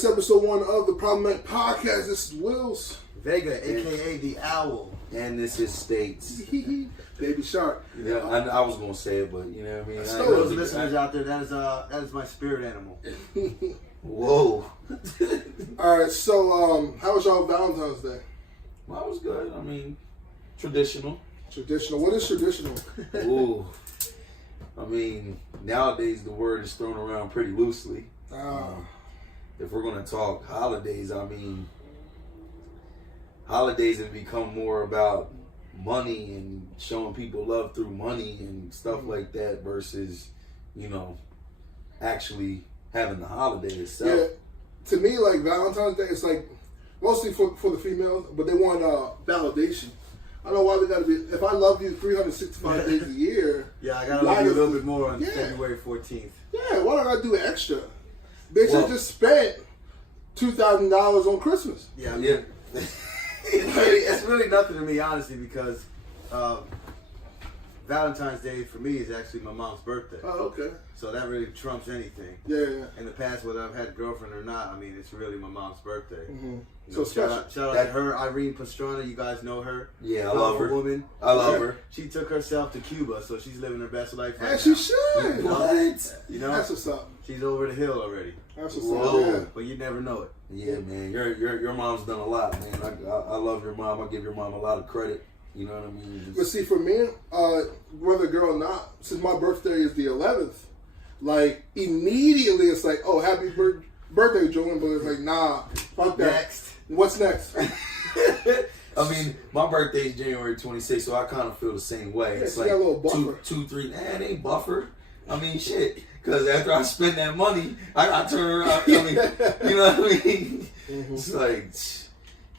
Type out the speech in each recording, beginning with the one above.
It's episode 1 of the Problematic Podcast. This is Wills. Vega, a.k.a. The Owl. And this is States. Baby Shark. Yeah, I was going to say it, but you know what I mean? For those listeners out there, that is my spirit animal. Whoa. Alright, so how was y'all Valentine's Day? Well, it was good. I mean, traditional. Traditional. What is traditional? Ooh. I mean, nowadays the word is thrown around pretty loosely. If we're going to talk holidays, I mean, holidays have become more about money and showing people love through money and stuff like that versus, you know, actually having the holiday itself. Yeah, to me, like Valentine's Day, it's like mostly for the females, but they want validation. I don't know why they gotta be. If I love you 365 days a year, yeah, I gotta love you a little bit more on February 14th. Yeah, why don't I do extra? They should just spent $2,000 on Christmas. Yeah, I mean, it's really nothing to me, honestly, because Valentine's Day for me is actually my mom's birthday. Oh, okay. So that really trumps anything. Yeah. In the past, whether I've had a girlfriend or not, I mean, it's really my mom's birthday. Mm-hmm. You know, shout out to her, Irene Pastrana. You guys know her. Yeah, I love her. Woman. I love her. She took herself to Cuba, so she's living her best life right now. now. She should. What? You know, that's what's up. She's over the hill already. That's what's up. Yeah. But you never know it. Yeah, man. Your mom's done a lot, man. I love your mom. I give your mom a lot of credit. You know what I mean? But see, for me, whether girl or not, since my birthday is the 11th, like immediately it's like, oh, happy birthday, Jordan. But it's like, nah, fuck that. Next. What's next? I mean, my birthday is January 26th, so I kind of feel the same way. Yeah, it's so like you got a little buffer. two, 3. Nah, it ain't buffer. I mean, shit. Because after I spend that money, I turn around. I mean, you know what I mean? Mm-hmm. It's like,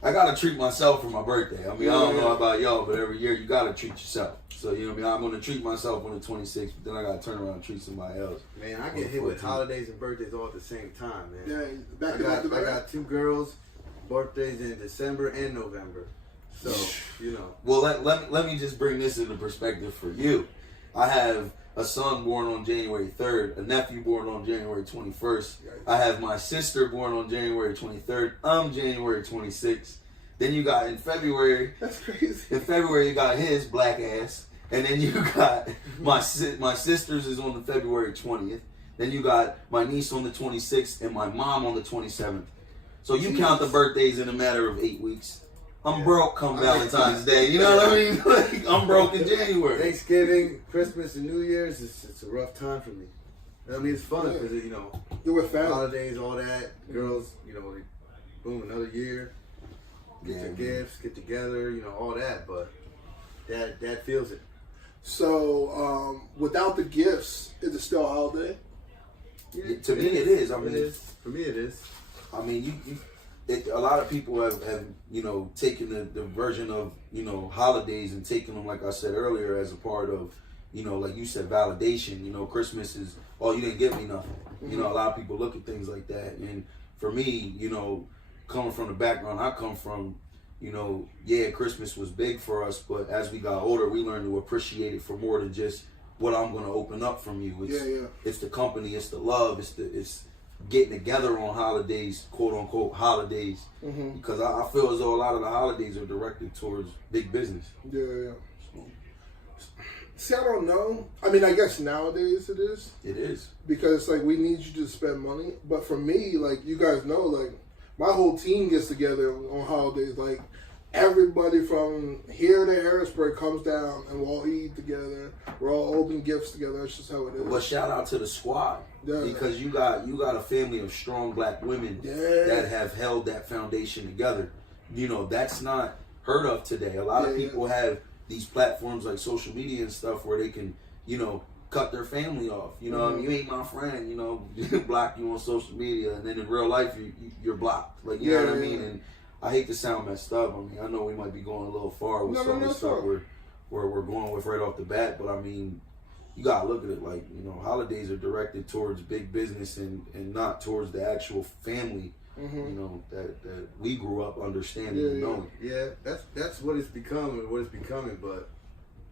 I got to treat myself for my birthday. I mean, I don't know about y'all, but every year you got to treat yourself. So, you know what I mean? I'm going to treat myself on the 26th, but then I got to turn around and treat somebody else. Man, I get hit with holidays and birthdays all at the same time, man. Yeah, I got 2 girls, birthdays in December and November. So, you know. Well, let me just bring this into perspective for you. I have a son born on January 3rd, a nephew born on January 21st. I have my sister born on January 23rd. I'm January 26th. Then you got in February. That's crazy. In February, you got his black ass. And then you got my sister's is on the February 20th. Then you got my niece on the 26th and my mom on the 27th. So you count the birthdays in a matter of 8 weeks. I'm broke come Valentine's Day. You know what I mean? Like, I'm broke in January. Thanksgiving, Christmas, and New Year's, it's a rough time for me. I mean, it's fun because, you know, you're with family. Holidays, all that. Girls, you know, boom, another year. Get your gifts, get together, you know, all that. But Dad feels it. So, without the gifts, is it still a holiday? Yeah, to me, it is. I mean, it is. For me, it is. I mean, a lot of people have you know, taken the version of, you know, holidays and taken them, like I said earlier, as a part of, you know, like you said, validation. You know, Christmas is, oh, you didn't give me nothing. Mm-hmm. You know, a lot of people look at things like that. And for me, you know, coming from the background I come from, you know, yeah, Christmas was big for us, but as we got older, we learned to appreciate it for more than just what I'm going to open up from you. It's the company, it's the love, it's getting together on holidays, quote unquote holidays, because I feel as though a lot of the holidays are directed towards big business. Yeah. See, I don't know. I mean, I guess nowadays it is. It is. Because, like, we need you to spend money. But for me, like, you guys know, like, my whole team gets together on holidays. Like, everybody from here to Harrisburg comes down and we'll all eat together. We're all open gifts together. That's just how it is. But shout out to the squad. Yeah. Because you got a family of strong black women that have held that foundation together. You know, that's not heard of today. A lot of people have these platforms like social media and stuff where they can, you know, cut their family off. You know, I mean, you ain't my friend, you know, block you on social media, and then in real life you're blocked. Like, you know what I mean? And I hate to sound messed up. I mean, I know we might be going a little far with some of the stuff we're going with right off the bat, but I mean, you gotta look at it like, you know, holidays are directed towards big business and not towards the actual family. You know, that we grew up understanding and knowing. Yeah, that's what it's becoming, but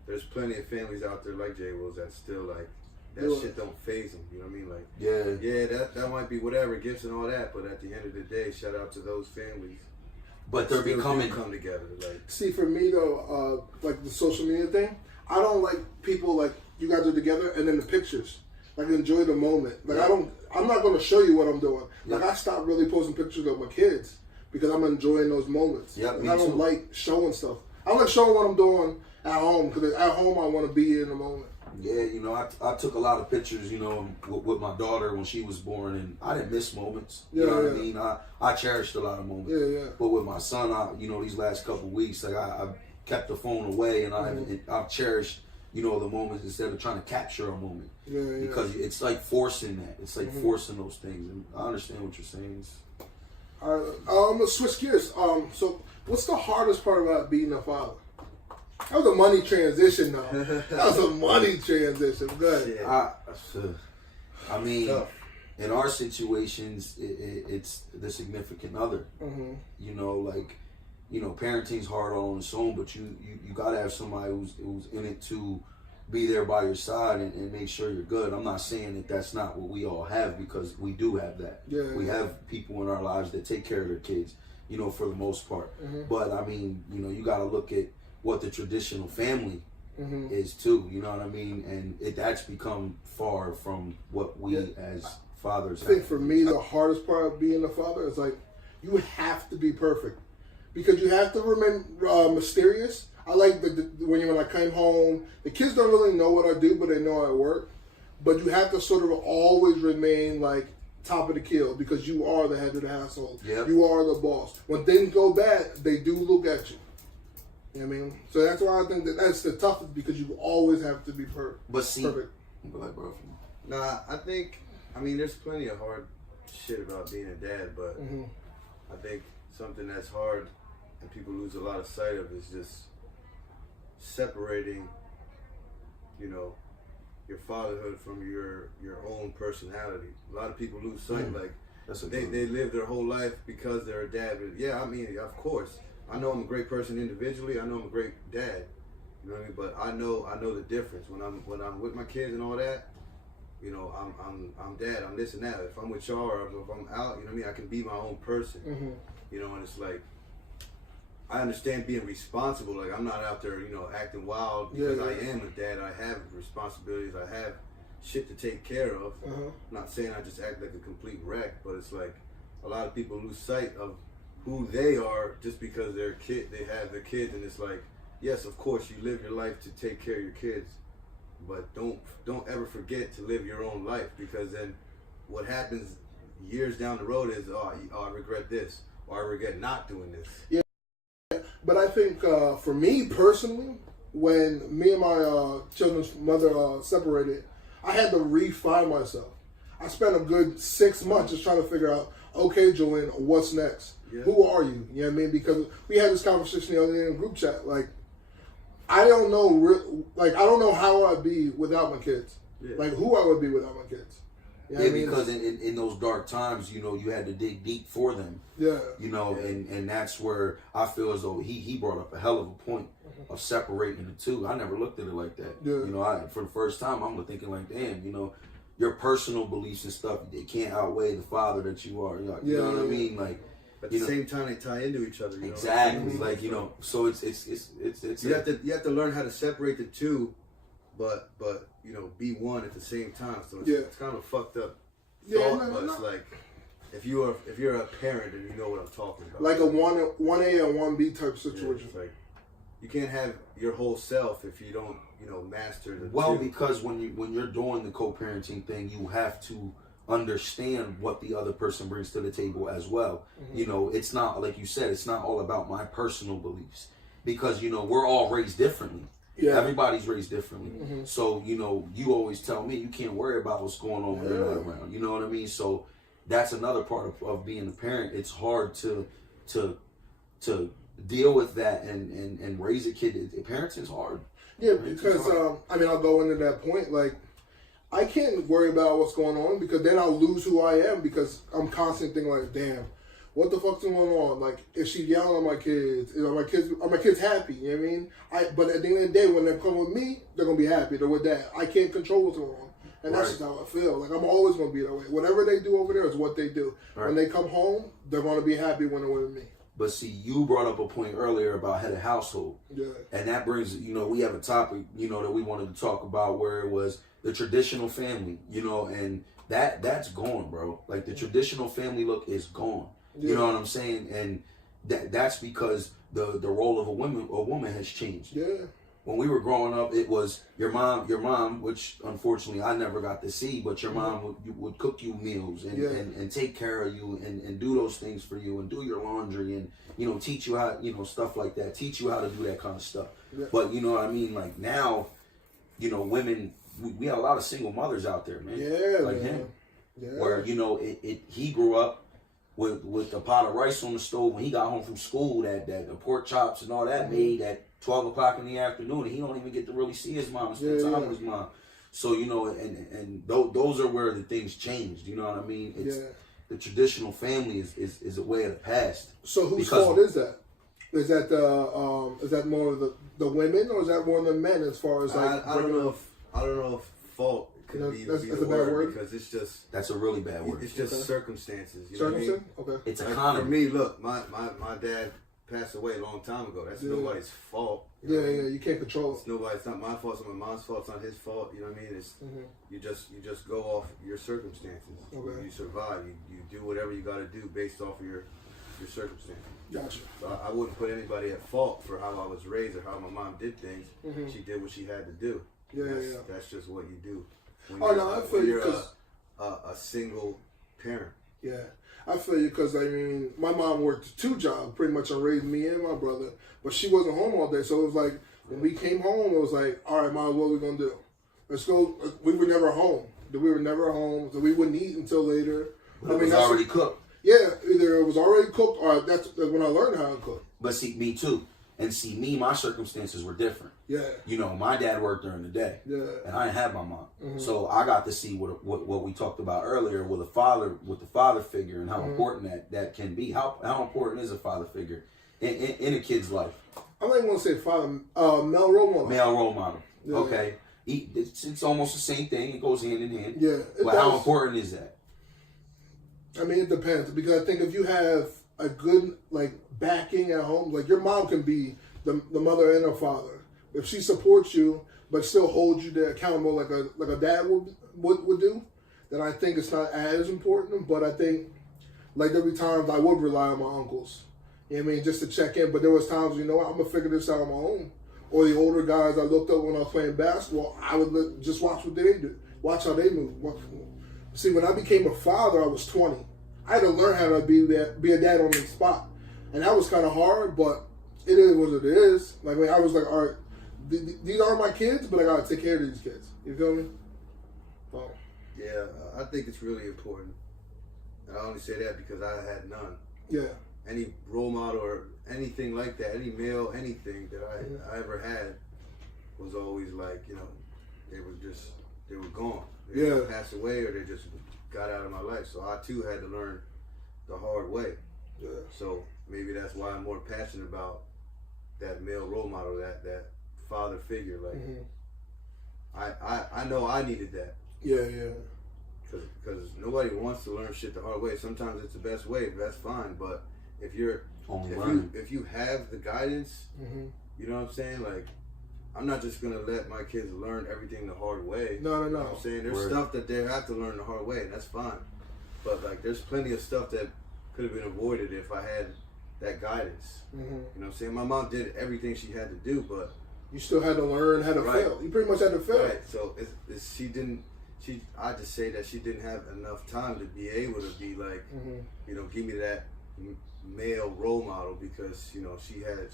there's plenty of families out there like J. Wills that still like that shit don't phase them. You know what I mean? Like, yeah, that might be whatever gifts and all that, but at the end of the day, shout out to those families. But they're becoming come together. Like, see, for me though, like the social media thing, I don't like people like you guys are together and then the pictures. Like enjoy the moment. Like I'm not gonna show you what I'm doing. Like I stopped really posting pictures of my kids because I'm enjoying those moments. Yeah, I don't like showing stuff. I like showing what I'm doing at home because at home I want to be in the moment. Yeah, you know, I took a lot of pictures, you know, with my daughter when she was born, and I didn't miss moments. You know what I mean? I cherished a lot of moments. Yeah. But with my son, you know, these last couple of weeks, like I kept the phone away, and I've cherished, you know, the moments instead of trying to capture a moment. Yeah. Because it's like forcing that. It's like forcing those things, and I understand what you're saying. All right, let's switch gears. So what's the hardest part about being a father? That was a money transition, though. That was a money transition. Good. I mean, in our situations, it's the significant other. You know, like, you know, parenting's hard on its own, but you gotta have somebody who's in it to be there by your side and make sure you're good. I'm not saying that that's not what we all have, because we do have that. We have people in our lives that take care of their kids, you know, for the most part. But I mean, you know, you gotta look at what the traditional family is too, you know what I mean? And that's become far from what we as fathers have. I think for me, the hardest part of being a father is like, you have to be perfect. Because you have to remain mysterious. I like when I came home, the kids don't really know what I do, but they know I work. But you have to sort of always remain like top of the kill because you are the head of the household. You are the boss. When things go bad, they do look at you. You know what I mean? So that's why I think that's the toughest, because you always have to be perfect. But see, perfect. Go ahead, bro. Nah, I mean, there's plenty of hard shit about being a dad, but I think something that's hard and people lose a lot of sight of is just separating, you know, your fatherhood from your own personality. A lot of people lose sight, like they live their whole life because they're a dad. But yeah, I mean, of course, I know I'm a great person individually. I know I'm a great dad. You know what I mean? But I know the difference when I'm with my kids and all that. You know, I'm dad. I'm this and that. If I'm with y'all or if I'm out, you know what I mean? I can be my own person. You know, and it's like, I understand being responsible. Like, I'm not out there, you know, acting wild because I am a dad. I have responsibilities. I have shit to take care of. I'm not saying I just act like a complete wreck, but it's like a lot of people lose sight of who they are just because they have their kids, and it's like, yes, of course, you live your life to take care of your kids, but don't ever forget to live your own life, because then what happens years down the road is, oh, I regret this, or I regret not doing this. Yeah, but I think for me personally, when me and my children's mother separated, I had to re-find myself. I spent a good 6 months just trying to figure out, okay, Joanne, what's next? Who are you? You know what I mean? Because we had this conversation the other day in group chat. Like, I don't know, I don't know how I'd be without my kids. Like, who I would be without my kids. You know what I mean? Because in those dark times, you know, you had to dig deep for them. You know, and that's where I feel as though he brought up a hell of a point of separating the two. I never looked at it like that. You know, for the first time, I'm thinking like, damn, you know, your personal beliefs and stuff, they can't outweigh the father that you are. You know what I mean? Like, at the same time, they tie into each other. You exactly. know? Like, you know, so it's you have to learn how to separate the two, but you know, be one at the same time. So it's kind of a fucked up thought, but it's like, if you're a parent and you know what I'm talking about, like a 1A and 1B type situation. It's like, you can't have your whole self if you don't, you know, master the two. Because when you're doing the co-parenting thing, you have to understand what the other person brings to the table as well. You know, it's not, like you said, it's not all about my personal beliefs, because, you know, we're all raised differently. Everybody's raised differently. So, you know, you always tell me you can't worry about what's going on when you're not around. You know what I mean? So that's another part of being a parent. It's hard to deal with that and raise a kid. Parenting's hard. Yeah, because I mean, I'll go into that point. Like, I can't worry about what's going on, because then I'll lose who I am, because I'm constantly thinking like, damn, what the fuck's going on? Like, is she yelling at my kids? Are my kids happy? You know what I mean? But at the end of the day, when they come with me, they're gonna be happy. They're with dad. I can't control what's going on. And that's just how I feel. Like, I'm always going to be that way. Whatever they do over there is what they do. Right. When they come home, they're going to be happy when they're with me. But see, you brought up a point earlier about head of household. Yeah. And that brings, we have a topic, that we wanted to talk about where it was the traditional family, and that's gone, bro. Like, the traditional family look is gone. Yeah. You know what I'm saying? And that's because the role of a woman has changed. Yeah. When we were growing up, it was your mom, which unfortunately I never got to see, but your mom would cook you meals and take care of you and do those things for you and do your laundry and, teach you how, stuff like that, teach you how to do that kind of stuff. Yeah. But you know what I mean? Like now, women, we have a lot of single mothers out there, man. Yeah. Like him. Yeah. Where, he grew up with a pot of rice on the stove when he got home from school, that the pork chops and all that made at 12 o'clock in the afternoon, and he don't even get to really see his mom and spend time with his mom. So, and those are where the things changed, you know what I mean? It's, the traditional family is a way of the past. So whose fault is that? Is that more of the women, or is that more of the men as far as like... I don't know if fault could be the word, because it's just... That's a really bad word. It's just circumstances. You know what I mean? Okay. It's economy. For me, look, my dad passed away a long time ago. That's nobody's fault. You can't control it. It's not my fault. It's not my mom's fault. It's not his fault. You know what I mean? It's you just go off your circumstances. Okay. You survive. You do whatever you got to do based off of your circumstances. Gotcha. So I wouldn't put anybody at fault for how I was raised or how my mom did things. She did what she had to do. That's just what you do. I feel you because a single parent. Yeah. I feel you because, my mom worked 2 jobs pretty much and raised me and my brother, but she wasn't home all day. So it was like, when we came home, it was like, all right, Mom, what are we going to do? Let's go. We were never home. So we wouldn't eat until later. But it was already cooked. Yeah, either it was already cooked or that's when I learned how to cook. But see, me too. And see, my circumstances were different. Yeah. My dad worked during the day. Yeah. And I didn't have my mom. So I got to see what we talked about earlier with the father figure and how important that can be. How important is a father figure in a kid's life? I don't even want to say father, male role model. Male role model. Yeah. Okay. It's almost the same thing. It goes hand in hand. Yeah. But how important is that? It depends, because I think if you have a good backing at home, like your mom can be the mother and a father. If she supports you but still holds you there accountable like a dad would do, then I think it's not as important. But I think there'll be times I would rely on my uncles. You know what I mean? Just to check in. But there was times, I'm gonna figure this out on my own. Or the older guys I looked up when I was playing basketball, I would just watch what they do, watch how they move. See, when I became a father, I was 20. I had to learn how to be a dad on the spot. And that was kind of hard, but it is what it is. I was like, all right, these aren't my kids, but I got to take care of these kids. You feel me? Oh. Yeah, I think it's really important. And I only say that because I had none. Yeah. Any role model or anything like that, any male, anything that I ever had was always like, they were gone. They either passed away or they just got out of my life. So I too had to learn the hard way. Yeah. So maybe that's why I'm more passionate about that male role model, that father figure. I know I needed that. Yeah, yeah. Because nobody wants to learn shit the hard way. Sometimes it's the best way, that's fine. But if you have the guidance, you know what I'm saying? I'm not just gonna let my kids learn everything the hard way. No. You know what I'm saying? There's stuff that they have to learn the hard way, and that's fine. But there's plenty of stuff that could have been avoided if I had that guidance. You know what I'm saying? My mom did everything she had to do, but you still had to learn how to fail. You pretty much had to fail. Right. So I just say that she didn't have enough time to be able to be give me that male role model, because she had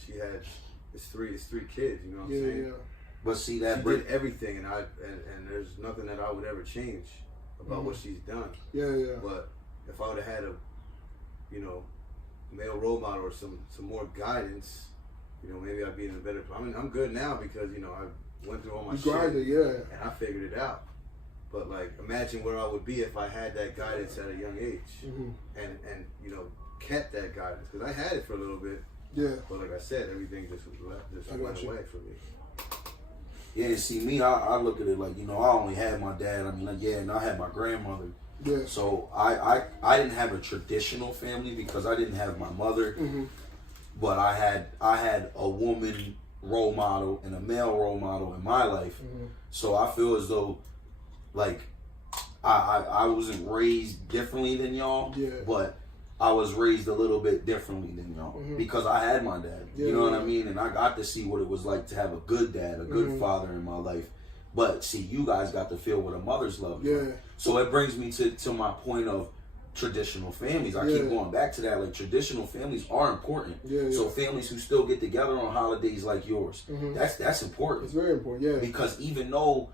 it's three kids. You know what I'm saying? Yeah. But see she did everything, and there's nothing that I would ever change about what she's done. Yeah, yeah. But if I would have had a male role model or some more guidance, maybe I'd be in a better place. I'm good now because I went through all my shit and I figured it out. But imagine where I would be if I had that guidance at a young age, and kept that guidance, because I had it for a little bit. Yeah. But like I said, everything just went away for me. Yeah, and see me, I look at it like, you know, I only had my dad. I mean, like, yeah, and I had my grandmother. Yeah. So I didn't have a traditional family because I didn't have my mother, but I had a woman role model and a male role model in my life. So I feel as though, like, I wasn't raised differently than y'all, but I was raised a little bit differently than y'all because I had my dad. You know what I mean? And I got to see what it was like to have a good dad, a good father in my life. But see, you guys got to feel what a mother's love is like. So it brings me to my point of traditional families. I keep going back to that. Like, traditional families are important. So families who still get together on holidays like yours, that's important. It's very important, Because even though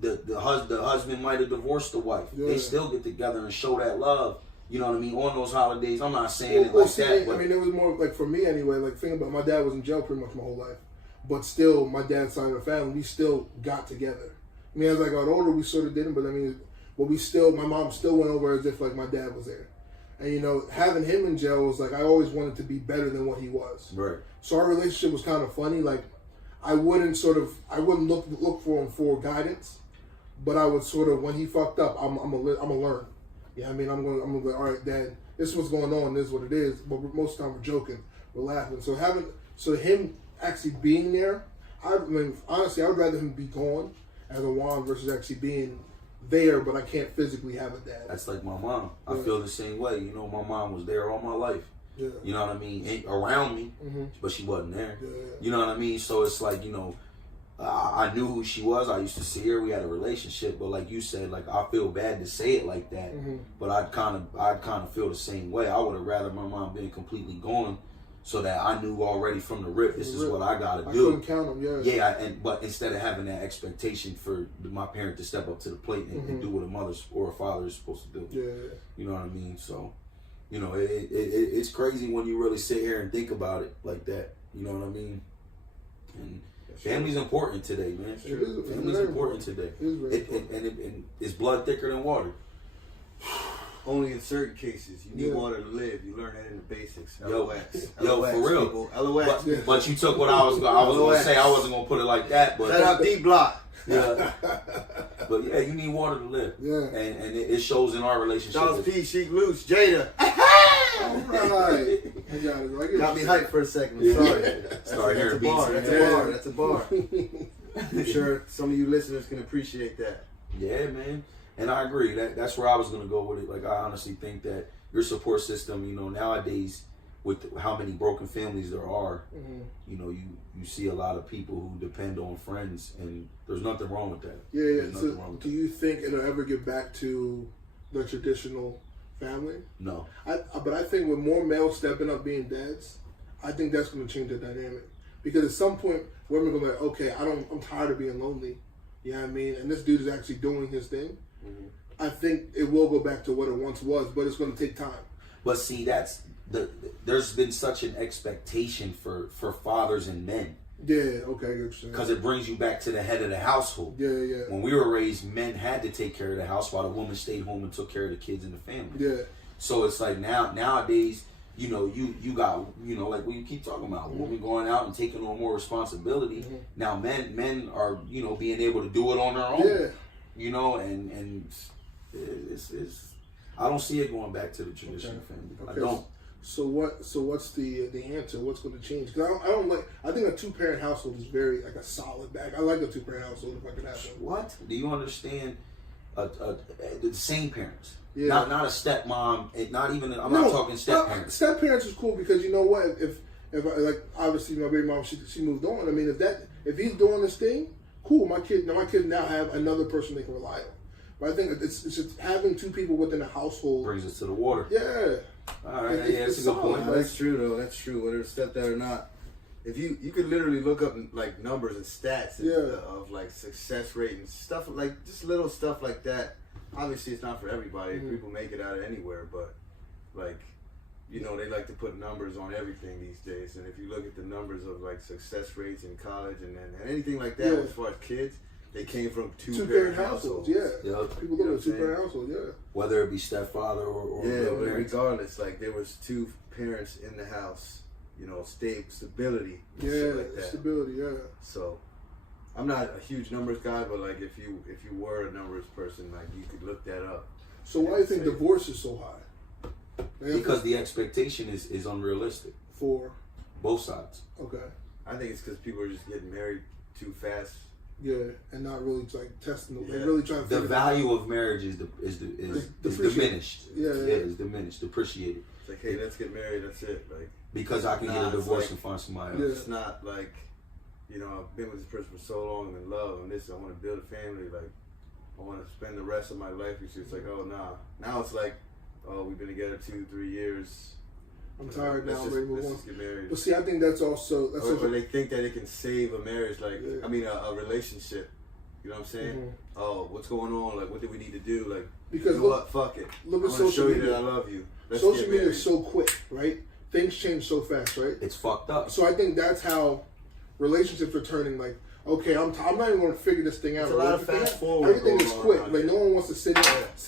the husband might have divorced the wife, they still get together and show that love. You know what I mean? On those holidays, I'm not saying it like that. But I mean, it was more like, for me anyway, like, thinking about, my dad was in jail pretty much my whole life. But still, my dad's side of the family, we still got together. I mean, as I got older, we sort of didn't, but I mean, my mom still went over as if, like, my dad was there. And, you know, having him in jail was like, I always wanted to be better than what he was. Right. So our relationship was kind of funny. Like, I wouldn't look for him for guidance, but I would sort of, when he fucked up, I'm gonna learn. Yeah, I mean, I'm gonna be like, all right, Dad, this is what's going on. This is what it is. But most of the time we're joking, we're laughing. So him actually being there, I mean, honestly, I would rather him be gone as a Juan versus actually being there, but I can't physically have a dad. That's like my mom. I feel the same way. You know, my mom was there all my life. Yeah. You know what I mean? Around me, but she wasn't there. You know what I mean? So it's like, you know, I knew who she was. I used to see her. We had a relationship. But like you said, like, I feel bad to say it like that. But I'd kind of feel the same way. I would have rather my mom been completely gone, so that I knew already from the rip, this is what I gotta do. I couldn't count them, but instead of having that expectation for my parent to step up to the plate and do what a mother or a father is supposed to do. You know what I mean? So, you know, it's crazy when you really sit here and think about it like that. You know what I mean? And family's important today, man. Family's important today. And it's blood thicker than water. Only in certain cases. You need water to live. You learn that in the basics. LOX. Yo, LOX, for real. People. LOX. But you took what I was going to say. I wasn't going to put it like that. But shout out D-Block. Yeah. But yeah, you need water to live. Yeah. And it shows in our relationship. Charles P. Sheik Loose. Jada. All right. I got it. Got me hyped for a second. I'm sorry. Sorry, that's a bar. That's a bar. I'm sure some of you listeners can appreciate that. Yeah, man. And I agree. That's where I was going to go with it. Like, I honestly think that your support system, you know, nowadays, with how many broken families there are, you know, you see a lot of people who depend on friends, and there's nothing wrong with that. Yeah. So do you think it'll ever get back to the traditional family? No. But I think with more males stepping up being dads, I think that's going to change the dynamic. Because at some point, women are going to be like, okay, I'm tired of being lonely. You know what I mean? And this dude is actually doing his thing. I think it will go back to what it once was, but it's going to take time. But see, there's been such an expectation for fathers and men. Yeah, okay, I get what you're saying. Because it brings you back to the head of the household. Yeah. When we were raised, men had to take care of the house while the woman stayed home and took care of the kids and the family. Yeah. So it's like nowadays, you know, you got, you know, like what you keep talking about, women going out and taking on more responsibility. Now men are, you know, being able to do it on their own. Yeah. You know, and it's I don't see it going back to the traditional family. Okay. I don't. So what's the answer? What's going to change? Because I think a 2-parent household is very, like, a solid bag. I like a 2-parent household if I could have one. What? Do you understand? The same parents. Yeah. Not a stepmom. Not even. I'm not talking step parents. Step parents is cool because you know what? If like, obviously my baby mom, she moved on. I mean, if he's doing this thing, cool. My kid now have another person they can rely on. But I think it's just having 2 people within a household brings us to the water. Yeah. All right. That's a good point. That's true though. That's true. Whether it's stepdad or not, if you could literally look up like numbers and stats of like success rate and stuff, like just little stuff like that. Obviously, it's not for everybody. People make it out of anywhere, but like, you know, they like to put numbers on everything these days. And if you look at the numbers of like success rates in college and anything like that, as far as kids, they came from 2-parent households. Yeah. People look at 2-parent households. Yeah. Whether it be stepfather or regardless, like there was 2 parents in the house. You know, stability. Yeah, like that. stability. Yeah. So, I'm not a huge numbers guy, but like if you were a numbers person, like you could look that up. So why do you think divorce is so high? Because the expectation is unrealistic for both sides. Okay. I think it's because people are just getting married too fast. Yeah, and not really like testing them. They're really trying to. The value of marriage is diminished. It's diminished, depreciated. It's like, hey, let's get married. That's it. Like because I can get a divorce and find somebody else. It's not like, you know, I've been with this person for so long and in love and this. I want to build a family. Like I want to spend the rest of my life with you. It's like, oh nah. Now it's like, oh, we've been together 2-3 years. I'm tired now. Let's just get married. But see, I think that's also or they think that it can save a marriage, like I mean, a relationship. You know what I'm saying? Mm-hmm. Oh, what's going on? Like, what do we need to do? Like, because you know what? Fuck it. Look at social social media. media. That I love you. Let's social media is so quick, right? Things change so fast, right? It's fucked up. So I think that's how relationships are turning. Like, okay, I'm not even going to figure this thing out. It's a lot of fast forward. Everything is quick. Like no one wants to sit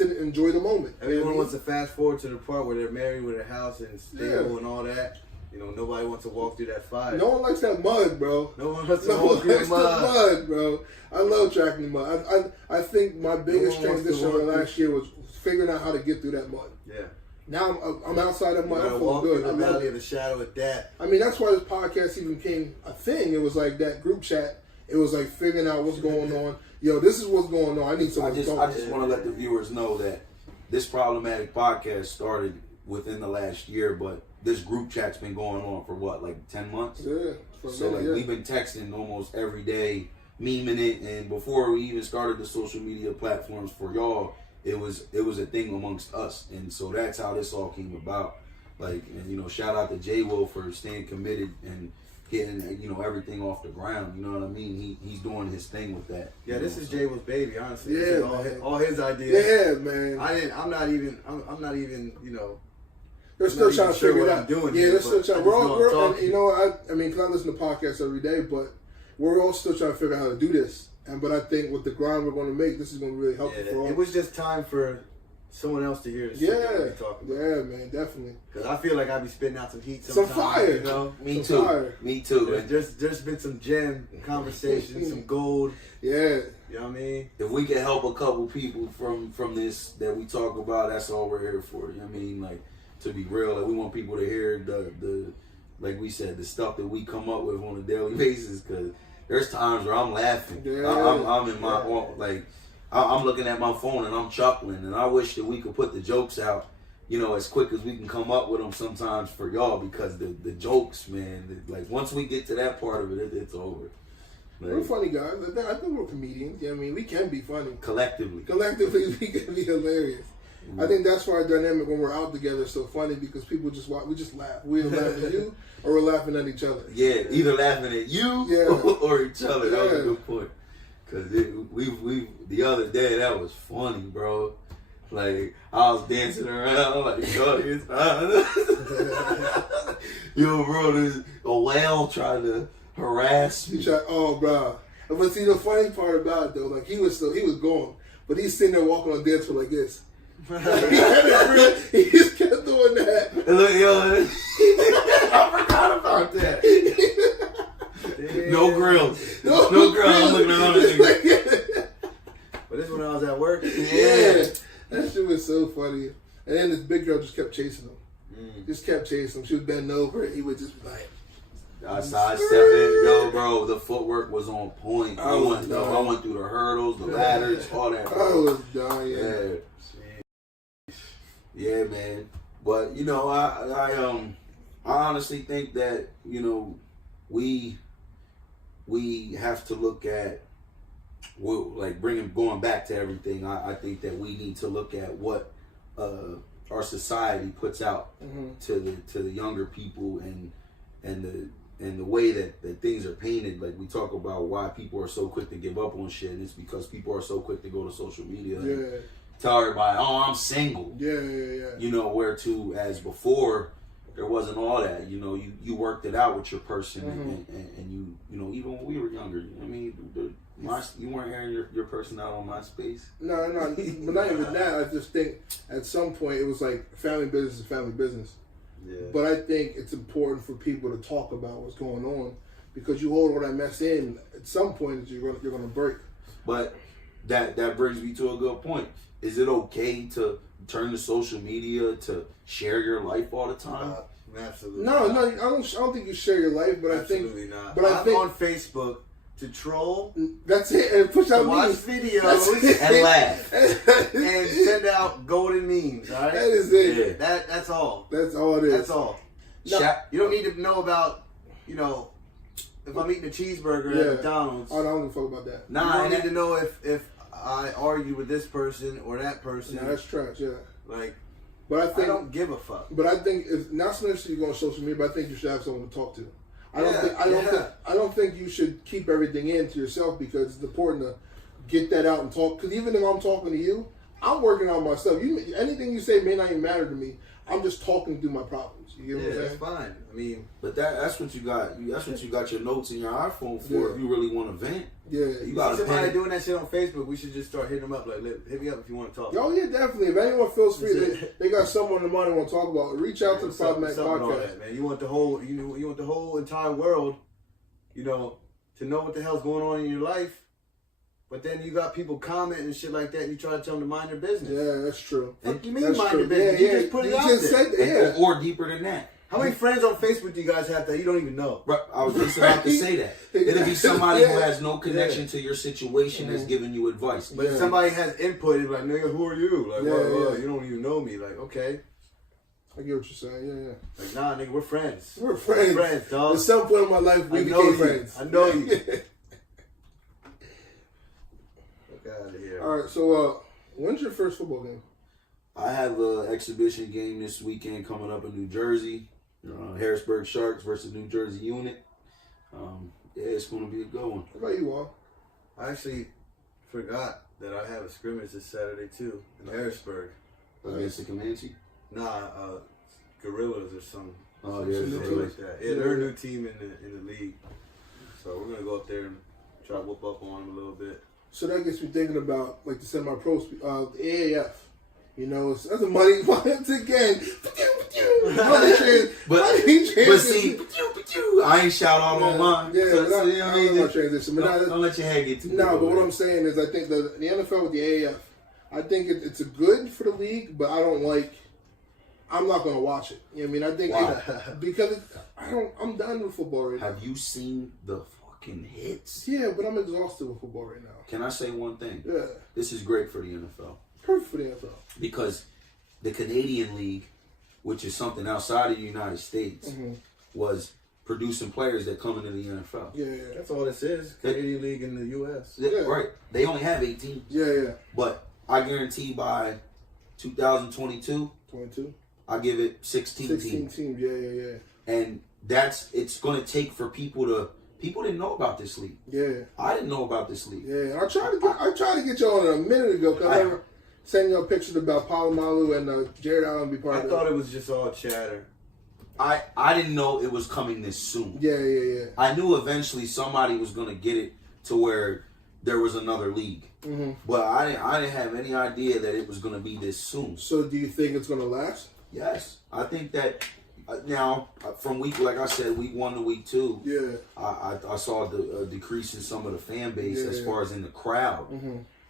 and enjoy the moment. Everyone wants to fast forward to the part where they're married with a house and stable and all that. You know, nobody wants to walk through that fire. No one likes that mud, bro. No one wants to walk through the mud, bro. I love tracking the mud. I think my biggest transition over the last year was figuring out how to get through that mud. Yeah. Now I'm outside that mud. I feel walk good. through the valley of the shadow of death. I mean, that's why this podcast even became a thing. It was like that group chat. It was like figuring out what's going on. Yo, this is what's going on. I need someone to talk. I just want to let the viewers know that this problematic podcast started within the last year, but this group chat's been going on for what, like 10 months? Yeah. So like we've been texting almost every day, memeing it, and before we even started the social media platforms for y'all, it was a thing amongst us, and so that's how this all came about. Like, and you know, shout out to J Will for staying committed and getting, you know, everything off the ground. You know what I mean? He's doing his thing with that. Yeah, this is J Will's baby. Honestly, yeah, this is all his ideas. Yeah, man. I'm not even. You know. They're still trying to figure it out. Yeah, they're still trying. We're you know, I mean, because I listen to podcasts every day, but we're all still trying to figure out how to do this. But I think with the grind we're going to make, this is going to really help for all. It was just time for someone else to hear the shit that we talking about. Yeah, man, definitely. Because I feel like I be spitting out some heat sometimes. Some fire. You know? Me too. Fire. Me too. There's been some gem conversations, some gold. Yeah. You know what I mean? If we can help a couple people from this that we talk about, that's all we're here for. You know what I mean? Like, to be real, like, we want people to hear the like we said, the stuff that we come up with on a daily basis, because there's times where I'm laughing. Yeah. I'm in my like I'm looking at my phone and I'm chuckling, and I wish that we could put the jokes out, you know, as quick as we can come up with them sometimes for y'all, because the jokes, man, like once we get to that part of it, it's over. Like, we're funny guys. I think we're comedians. Yeah, I mean, we can be funny. Collectively, we can be hilarious. Mm-hmm. I think that's why our dynamic when we're out together is so funny, because people just watch. We just laugh. We're laughing at you, or we're laughing at each other. Yeah, either laughing at you or each other. That was a good point. Cause we the other day, that was funny, bro. Like, I was dancing around like, yo, bro, there's a whale trying to harass me. Bro. But see, the funny part about it though, like he was gone, but he's sitting there walking on dance floor like this. He just kept doing that. And look, yo, I forgot about that. Damn. No grills. No grills. I'm looking around at But this when I was at work. Yeah. That shit was so funny. And then this big girl just kept chasing him. Just kept chasing him. She would bend over and he would just be like, I sidestepped it. Yo, bro, the footwork was on point. I went through the hurdles, the ladders, all that, bro. I was dying. Yeah. Yeah, man. But, you know, I honestly think that, you know, we have to look at, like, going back to everything. I think that we need to look at what our society puts out to the younger people, and the way that things are painted. Like, we talk about why people are so quick to give up on shit, and it's because people are so quick to go to social media and tell everybody, oh, I'm single. Yeah. You know, as before, there wasn't all that. You know, you worked it out with your person, and you know, even when we were younger, I mean, you weren't airing your person out on MySpace. No, but not even that. I just think at some point it was like family business is family business. Yeah. But I think it's important for people to talk about what's going on, because you hold all that mess in. At some point, you're gonna break. But that brings me to a good point. Is it okay to turn to social media to share your life all the time? Absolutely. No, not. I don't think you share your life, but Absolutely not. But I'm on Facebook to troll. That's it, and push out watch memes. videos And laugh. and send out golden memes. All right, that is it. Yeah. That's all. That's all it is. That's all. No, you don't need to know about, if I'm eating a cheeseburger at McDonald's. I don't give a fuck about that. You don't need to know if I argue with this person or that person. No, that's trash. Yeah. But I think I don't give a fuck. But I think it's not so much that you go on social media, but I think you should have someone to talk to. I don't think you should keep everything in to yourself, because it's important to get that out and talk. Because even if I'm talking to you, I'm working on myself. Anything you say may not even matter to me. I'm just talking through my problems. You get what I'm saying? That's fine. I mean, but that's what you got. That's what you got your notes in your iPhone for. If you really want to vent. Yeah. You got somebody doing that shit on Facebook. We should just start hitting them up. Like, hit me up if you want to talk. Oh yeah, definitely. If anyone feels free, they got someone in the mind want to talk about, reach out to the Problematic Podcast. That, man. You want the whole, you want the whole entire world, to know what the hell's going on in your life. But then you got people commenting and shit like that, and you try to tell them to mind their business. Yeah, that's true. What do you mean mind your business? You just put it out there. Or deeper than that. How many friends on Facebook do you guys have that you don't even know? Right, I was just about to say that. It'll be somebody who has no connection to your situation that's giving you advice. But if somebody has input, it's like, nigga, who are you? Like, you don't even know me. Like, okay. I get what you're saying. Yeah. Like, nah, nigga, we're friends. We're friends. We're friends, dog. At some point in my life, we became friends. I know you. Get out of here. All right, so when's your first football game? I have an exhibition game this weekend coming up in New Jersey. Harrisburg Sharks versus New Jersey Unit. It's going to be a good one. What about you, Al? I actually forgot that I have a scrimmage this Saturday, too, in Harrisburg. Against the Comanche? Nah, Gorillas or something. Oh, some yeah, shit like that. Yeah, they're a new team in the league. So we're going to go up there and try to whoop up on them a little bit. So that gets me thinking about, like, the semi-pro, the AAF. That's a money point again. But see, I ain't shout out on mine. Yeah, don't transition. Don't let your hair get too big. No, but what I'm saying is, I think the NFL with the AAF, I think it's a good for the league, but I'm not going to watch it. You know what I mean? I think because I'm done with football right now. Have you seen the fucking hits? Yeah, but I'm exhausted with football right now. Can I say one thing? Yeah. This is great for the NFL. Perfect for the NFL. Because the Canadian League, which is something outside of the United States, was producing players that come into the NFL. Yeah. That's all this is. Canadian League in the U.S. Yeah. Right. They only have 8 teams. Yeah. But I guarantee by 2022, I give it 16 teams. Yeah. And it's going to take for people didn't know about this league. Yeah. I didn't know about this league. Yeah. I tried to get you on it a minute ago, because I remember sending you pictures about Palomalu and Jared Allen be part of it. I thought it was just all chatter. I didn't know it was coming this soon. Yeah. I knew eventually somebody was going to get it to where there was another league. But I didn't have any idea that it was going to be this soon. So do you think it's going to last? Yes. I think that now, from week 1 to week 2, yeah, I saw the decrease in some of the fan base as far as in the crowd.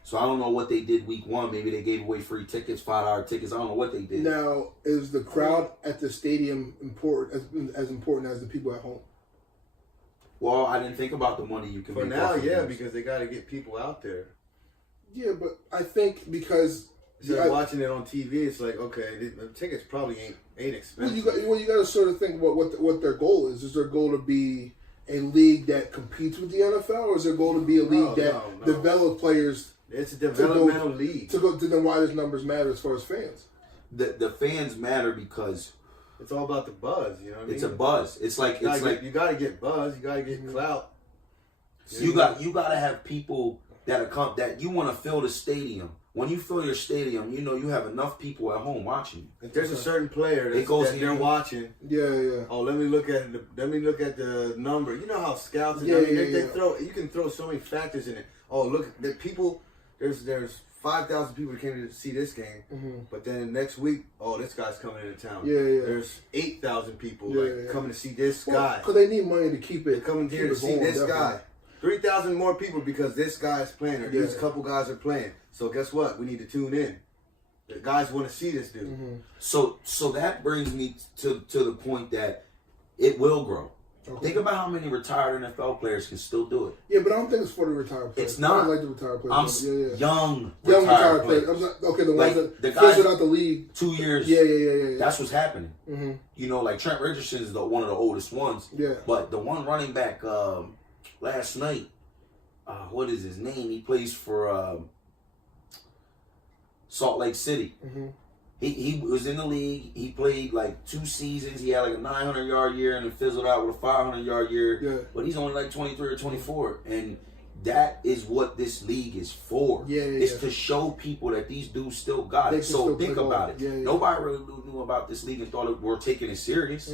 So I don't know what they did week 1. Maybe they gave away free tickets, $5 tickets. I don't know what they did. Now, is the crowd at the stadium as important as the people at home? Well, I didn't think about the money you can for make now, off of yeah, this. because they got to get people out there. Yeah, but I think because watching it on TV, it's like, okay, the tickets probably ain't expensive. Well, you got to sort of think about what their goal is. Is their goal to be a league that competes with the NFL, or is their goal to be a league that develops players? It's a developmental league. To then why does numbers matter as far as fans? The fans matter because it's all about the buzz. You know what I mean? It's a buzz. It's like you got to get buzz. You got to get clout. You got to have people that you want to fill the stadium. When you fill your stadium, you have enough people at home watching. If there's a certain player that they're watching, Oh, let me look at the number. You know how scouts and you can throw so many factors in it. Oh, look, the people. There's 5,000 people that came to see this game, but then next week, oh, this guy's coming into town. Yeah. There's 8,000 people coming to see this guy. Because they need money to keep it. They're coming here to see this guy. 3,000 more people because this guy is playing, or these couple guys are playing. So guess what? We need to tune in. The guys want to see this dude. So that brings me to the point that it will grow. Okay. Think about how many retired NFL players can still do it. Yeah, but I don't think it's for the retired players. It's not. I don't like the retired players. Young retired players. I'm not, okay, the ones Like, that fizzled out the league. 2 years. Yeah. That's what's happening. You know, like Trent Richardson is one of the oldest ones. Yeah. But the one running back last night, what is his name? He plays for Salt Lake City. He was in the league. He played like 2 seasons. He had like a 900-yard year and then fizzled out with a 500-yard year. Yeah. But he's only like 23 or 24. And that is what this league is for. It's to show people that these dudes still got it. So think about it. Nobody really knew about this league and thought we were taking it serious.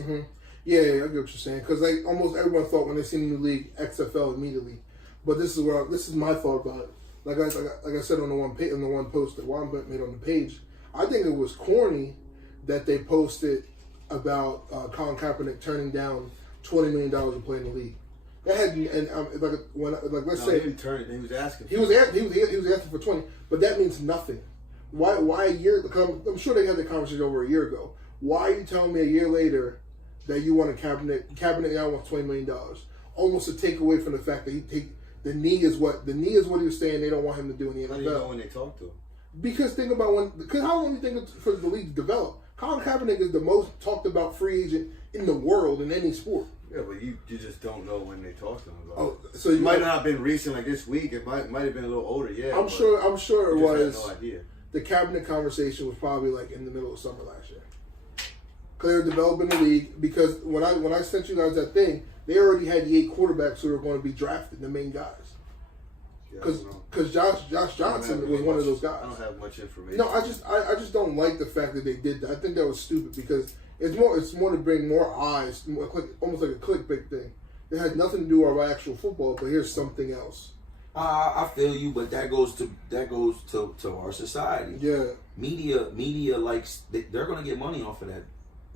Yeah, I get what you're saying. Because like almost everyone thought when they seen the new league, XFL immediately. But this is my thought about it. Like I said on the one post that Juan made on the page. I think it was corny that they posted about Colin Kaepernick turning down $20 million to play in the league. That had let's say he didn't turn it. He was asking. He was asking for 20, but that means nothing. Why a year? I'm sure they had the conversation over a year ago. Why are you telling me a year later that you want a Kaepernick now wants $20 million? Almost to take away from the fact that the knee is what he was saying they don't want him to do in the NFL. How do you know when they talk to him? Because think about because how long do you think it's for the league to develop? Colin Kaepernick is the most talked about free agent in the world in any sport. Yeah, but you just don't know when they talk to him about it. So it might not have been recent like this week. It might have been a little older. Yeah, I'm sure it was. Had no idea. The Kaepernick conversation was probably like in the middle of summer last year. Because they were developing the league. Because when I sent you guys that thing, they already had the 8 quarterbacks who were going to be drafted, the main guys. Because Josh Johnson was one of those guys. I don't have much information. No, I just don't like the fact that they did that. I think that was stupid because it's more to bring more eyes, almost like a clickbait thing. It had nothing to do with our actual football, but here's something else. I feel you, but that goes to our society. Yeah, media likes they're gonna get money off of that.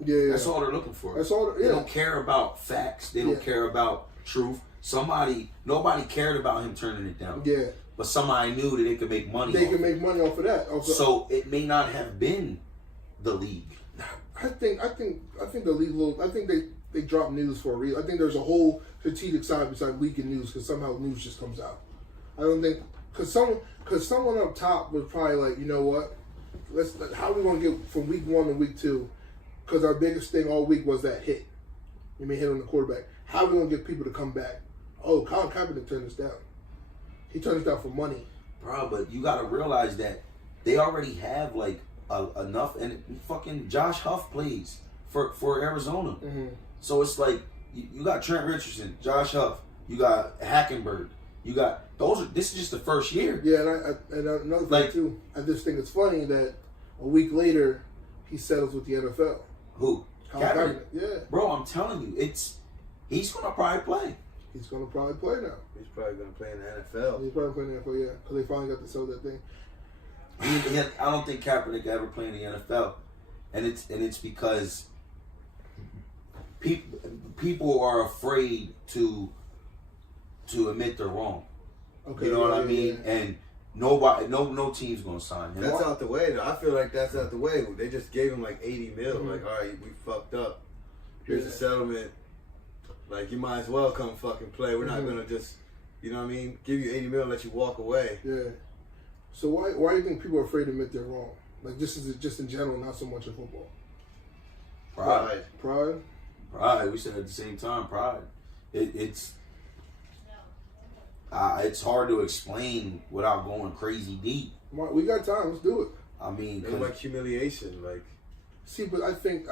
Yeah. That's all they're looking for. That's all. Yeah. They don't care about facts. They don't care about truth. Nobody cared about him turning it down. Yeah. But somebody knew that they could make money. They could make money off of that. So it may not have been the league. I think the league. I think they drop news for a reason. I think there's a whole strategic side beside leaking news because somehow news just comes out. I don't think because someone up top was probably like, you know what, how are we gonna get from week 1 to week 2? Because our biggest thing all week was that hit. You mean hit on the quarterback? How are we gonna get people to come back? Oh, Colin Kaepernick turned us down. He turned us down for money. Bro, but you gotta realize that they already have like enough, and fucking Josh Huff plays for Arizona. So it's like you got Trent Richardson, Josh Huff, you got Hackenberg, you got this is just the first year. Yeah, and another thing too. I just think it's funny that a week later he settles with the NFL. Who? Kaepernick. Yeah, bro, I'm telling you, he's gonna probably play. He's gonna probably play now. He's probably gonna play in the NFL. He's probably playing in the NFL, yeah, because they finally got to sell that thing. I don't think Kaepernick ever played in the NFL, and it's because people are afraid to admit they're wrong. Okay, you know what I mean? Yeah. And no team's gonna sign him. That's out the way though. I feel like that's out the way. They just gave him like $80 million. Like, all right, we fucked up. Here's a settlement. Like, you might as well come fucking play. We're not gonna just, you know what I mean, give you $80 million and let you walk away. Yeah. So why do you think people are afraid to admit they're wrong? Like, just in general, not so much in football. Pride. We said at the same time, pride. It's hard to explain without going crazy deep. We got time. Let's do it. I mean, like humiliation, like. See, but I think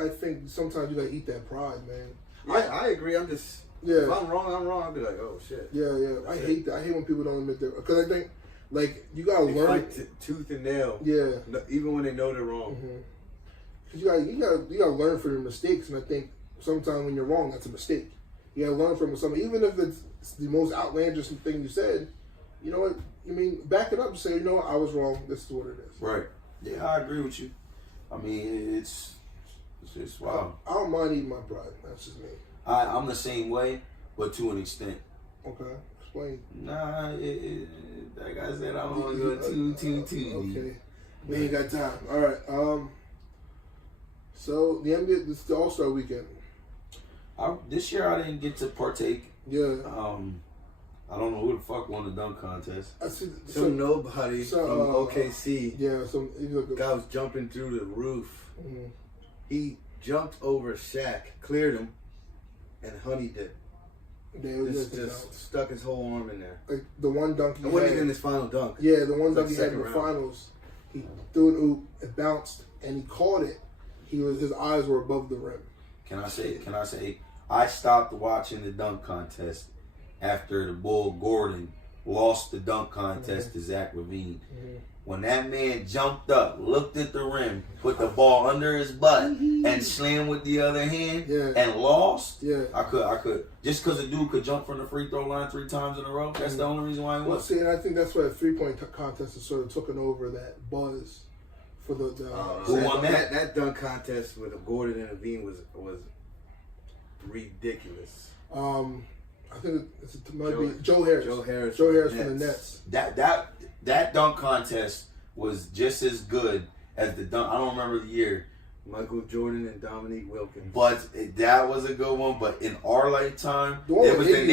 sometimes you gotta eat that pride, man. Yeah, I agree. I'm just. If I'm wrong, I'll be like, oh shit. Yeah. I hate that. I hate when people don't admit that because I think. Like, you gotta learn. Fight tooth and nail. Yeah. Even when they know they're wrong. Cause you gotta learn from your mistakes, and I think sometimes when you're wrong, that's a mistake. You gotta learn from something, even if it's the most outlandish thing you said. you know what? I mean, back it up and say, you know what? I was wrong. This is what it is. Right. Yeah, I agree with you. I mean, it's wild. I don't mind eating my pride. That's just me. I'm the same way, but to an extent. Okay. Explain. Nah, like I said, I'm only going too. Okay. We ain't got time. All right. So the NBA, this is the All-Star weekend. This year I didn't get to partake. Yeah. I don't know who the fuck won the dunk contest. I see. Nobody from OKC. Yeah. Guy was jumping through the roof. Mm-hmm. He jumped over Shaq, cleared him, and honey dipped. Just stuck his whole arm in there. Like the one dunk. It wasn't even his final dunk. Yeah, the one dunk he had in the finals. He threw an oop, it bounced, and he caught it. His eyes were above the rim. Can I say? I stopped watching the dunk contest after the Bull Gordon lost the dunk contest to Zach LaVine. Mm-hmm. When that man jumped up, looked at the rim, put the ball under his butt, and slammed with the other hand, and lost. Yeah, I could. Just because a dude could jump from the free throw line 3 times in a row, that's the only reason why he won. Well, see, and I think that's why the 3-point contest has sort of taken over that buzz for the. Who won that? That dunk contest with Gordon and LaVine was ridiculous. I think it might be Joe Harris. Joe Harris from the Nets. That dunk contest was just as good as the dunk. I don't remember the year. Michael Jordan and Dominique Wilkins. But that was a good one. But in our lifetime, there was the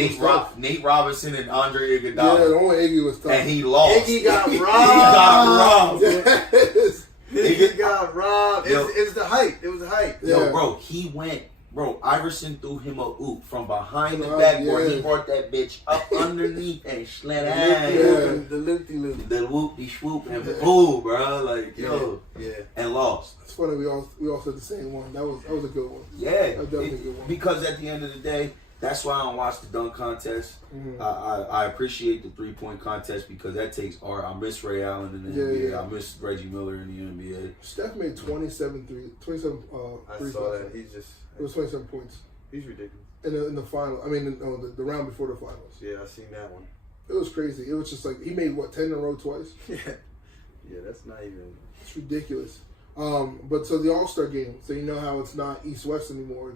Nate Robinson and Andre Iguodala. Yeah, the only Iggy was tough. And he lost. Iggy got robbed. He got robbed. Yes. Iggy got robbed. It was the hype. It was the hype. Yo, bro, he went. Bro, Iverson threw him a oop from behind the backboard. Yeah. He brought that bitch up underneath and slammed out. The loopy-loop. The whoopy-swoop and boom, bro. Like, yo. Yeah. And lost. It's funny, we all said the same one. That was a good one. Yeah. That was definitely a good one. Because at the end of the day, that's why I don't watch the dunk contest. Mm-hmm. I appreciate the 3-point contest because that takes art. I miss Ray Allen in the NBA. Yeah. I miss Reggie Miller in the NBA. Steph made 27 threes. I saw that. It was 27 points. He's ridiculous. In the final, I mean, the round before the finals. Yeah, I seen that one. It was crazy. It was just like he made 10 in a row twice. Yeah, that's not even. It's ridiculous. But so the All-Star game. So you know how it's not East-West anymore.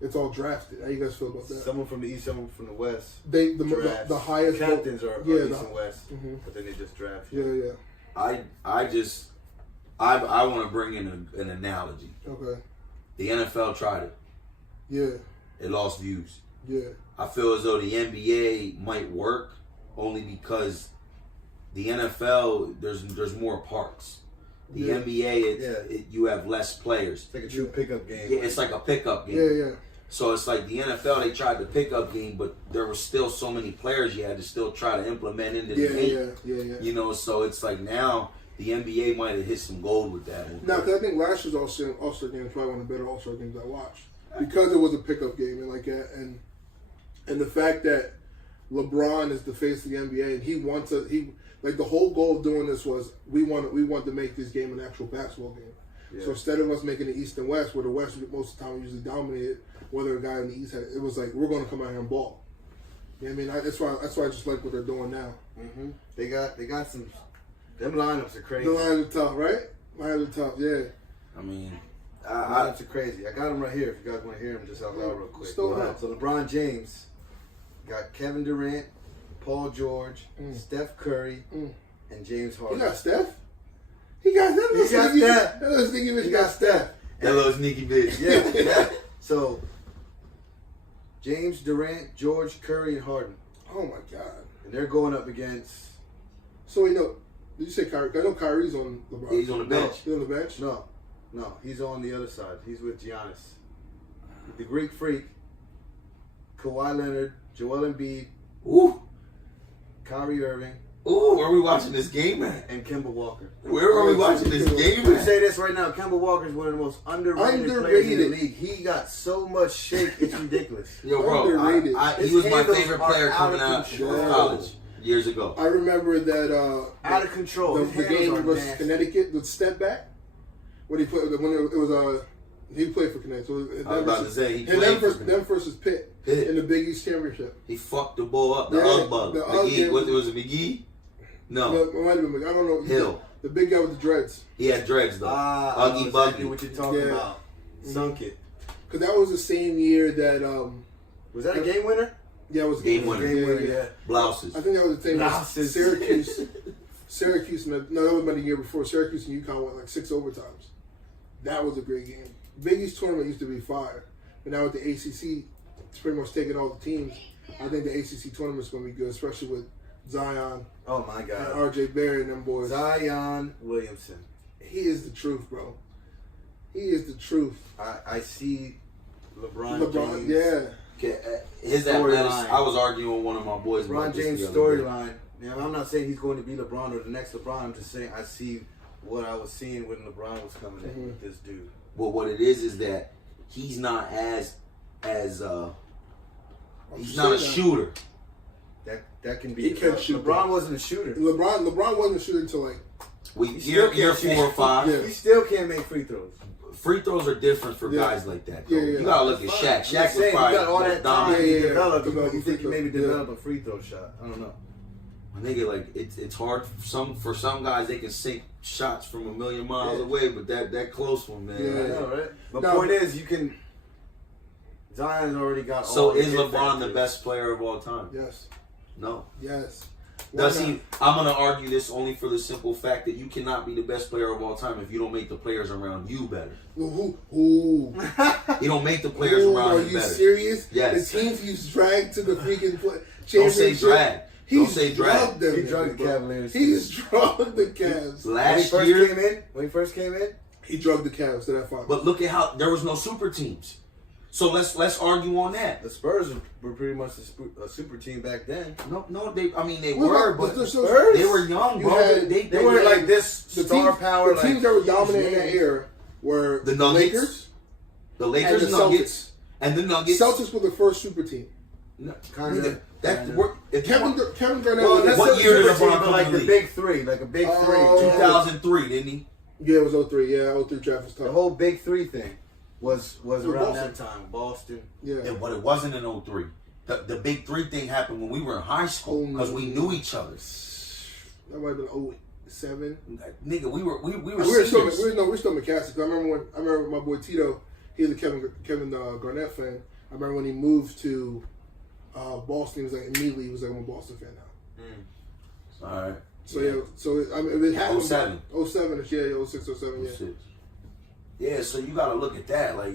It's all drafted. How you guys feel about that? Someone from the East, someone from the West. The highest captains are East and West, but then they just draft. Yeah. I want to bring in an analogy. Okay. The NFL tried it. Yeah. It lost views. Yeah. I feel as though the NBA might work only because the NFL there's more parts. The NBA you have less players. It's like a true pickup game. Yeah, it's like a pickup game. Yeah. So it's like the NFL, they tried the pickup game, but there were still so many players you had to still try to implement into the game. Yeah. You know, so it's like now the NBA might have hit some gold with that one. No, because I think last year's All-Star game was probably one of the better All-Star games I watched because it was a pickup game and like that, and the fact that LeBron is the face of the NBA and he the whole goal of doing this was we want to make this game an actual basketball game. Yeah. So instead of us making it East and West, where the West most of the time usually dominated, whether a guy in the East had, it was like we're going to come out here and ball. You know what I mean? That's why I just like what they're doing now. Mm-hmm. They got some. Them lineups are crazy. The lineups are tough, right? Lineups are tough, yeah. I mean, lineups are crazy. I got them right here. If you guys want to hear them, just out loud real quick. So LeBron James got Kevin Durant, Paul George, Steph Curry, and James Harden. He got Steph? He got Steph. That little sneaky bitch got Steph. That little sneaky bitch. Yeah. So, James, Durant, George, Curry, and Harden. Oh, my God. And they're going up against... So, did you say Kyrie? I know Kyrie's on LeBron. He's on the bench. He's on the bench? No. He's on the other side. He's with Giannis. The Greek Freak, Kawhi Leonard, Joel Embiid, Kyrie Irving. Ooh, where are we watching this game at? And Kemba Walker. Where are we watching this game at? Let me say this right now. Kemba Walker is one of the most underrated players in the league. He got so much shake, it's ridiculous. Yo, bro, he was my favorite player coming out of college years ago. I remember that out of control. The game versus Connecticut, the step back. When it was He played for Connecticut. So I was about to say he and played for them versus Pitt in the Big East Championship. He fucked the ball up. The Ugg bug. McGee. Was it McGee? No. It might have been McGee. I don't know. Hill. The big guy with the dreads. He had dreads though. Uggy Buggy. What you talking about? Sunk it. Because that was the same year that was that a game winner? Yeah, it was a game winner. Yeah. Blouses. I think that was the thing. Blouses. Syracuse. No, that was about a year before. Syracuse and UConn went like 6 overtimes. That was a great game. Big East tournament used to be fire, but now with the ACC, it's pretty much taking all the teams. I think the ACC tournament's going to be good, especially with Zion. Oh my God. And RJ Barry and them boys. Zion Williamson. He is the truth, bro. He is the truth. I see LeBron James. Yeah. His athletics. I was arguing with one of my boys. LeBron James storyline. Now, I'm not saying he's going to be LeBron or the next LeBron. I'm just saying I see what I was seeing when LeBron was coming in with this dude. Well, what it is that he's not as he's not a shooter. That can be. He can shoot. LeBron wasn't a shooter. LeBron wasn't a shooter until like year 4 or 5. Yeah. He still can't make free throws. Free throws are different for guys like that. Though. You gotta look at Shaq. Shaq was probably all that time to develop. You think you maybe develop a free throw shot? I don't know. I think it's hard for some guys. They can sink shots from a million miles away, but that close one, man. Yeah, I know, right? But point is, you can. Zion's already got. So is LeBron the best player of all time? Yes. No. Yes. Does he? I'm gonna argue this only for the simple fact that you cannot be the best player of all time if you don't make the players around you better. Ooh. You don't make the players around you better. Are you serious? Yes. The teams he's dragged to the freaking championship. Don't say drag. Don't say drag. Them, he drugged the Cavaliers. He's drugged the Cavs. When he first came in, he drugged the Cavs to that final. But look at how there was no super teams. So let's argue on that. The Spurs were pretty much a super team back then. No, they were, but the Spurs, they were young, bro. They were like this star power. The teams that were dominating that era were the Nuggets, the Lakers, and the Nuggets, and the Nuggets. Celtics were the first super team. No, kind of. Kevin Garnett. Well, what year did LeBron come like the big three, 2003, didn't he? Yeah, it was 03. Yeah, 03 draft was tough. The whole big three thing was around that time. Boston. Yeah. But it wasn't in 03. The big three thing happened when we were in high school because we knew each other. That might have been 07. Nigga, we were still McCaskey. I remember my boy Tito. He was a Kevin Garnett fan. I remember when he moved to Boston. He was like immediately I'm a Boston fan now. All right. So it happened. 07. 07, yeah, 06, 07, yeah. 06. Yeah, so you got to look at that. Like,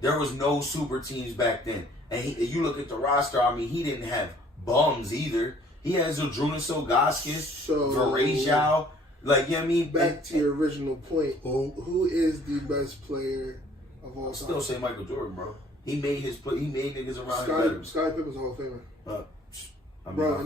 there was no super teams back then. And you look at the roster, I mean, he didn't have bums either. He has Zydrunas Ilgauskas, Varejao. Like, you know what I mean? Back to your original point, who is the best player of all time? Still say Michael Jordan, bro. He made niggas around him better. Scottie Pippen's a Hall of Famer. Bro,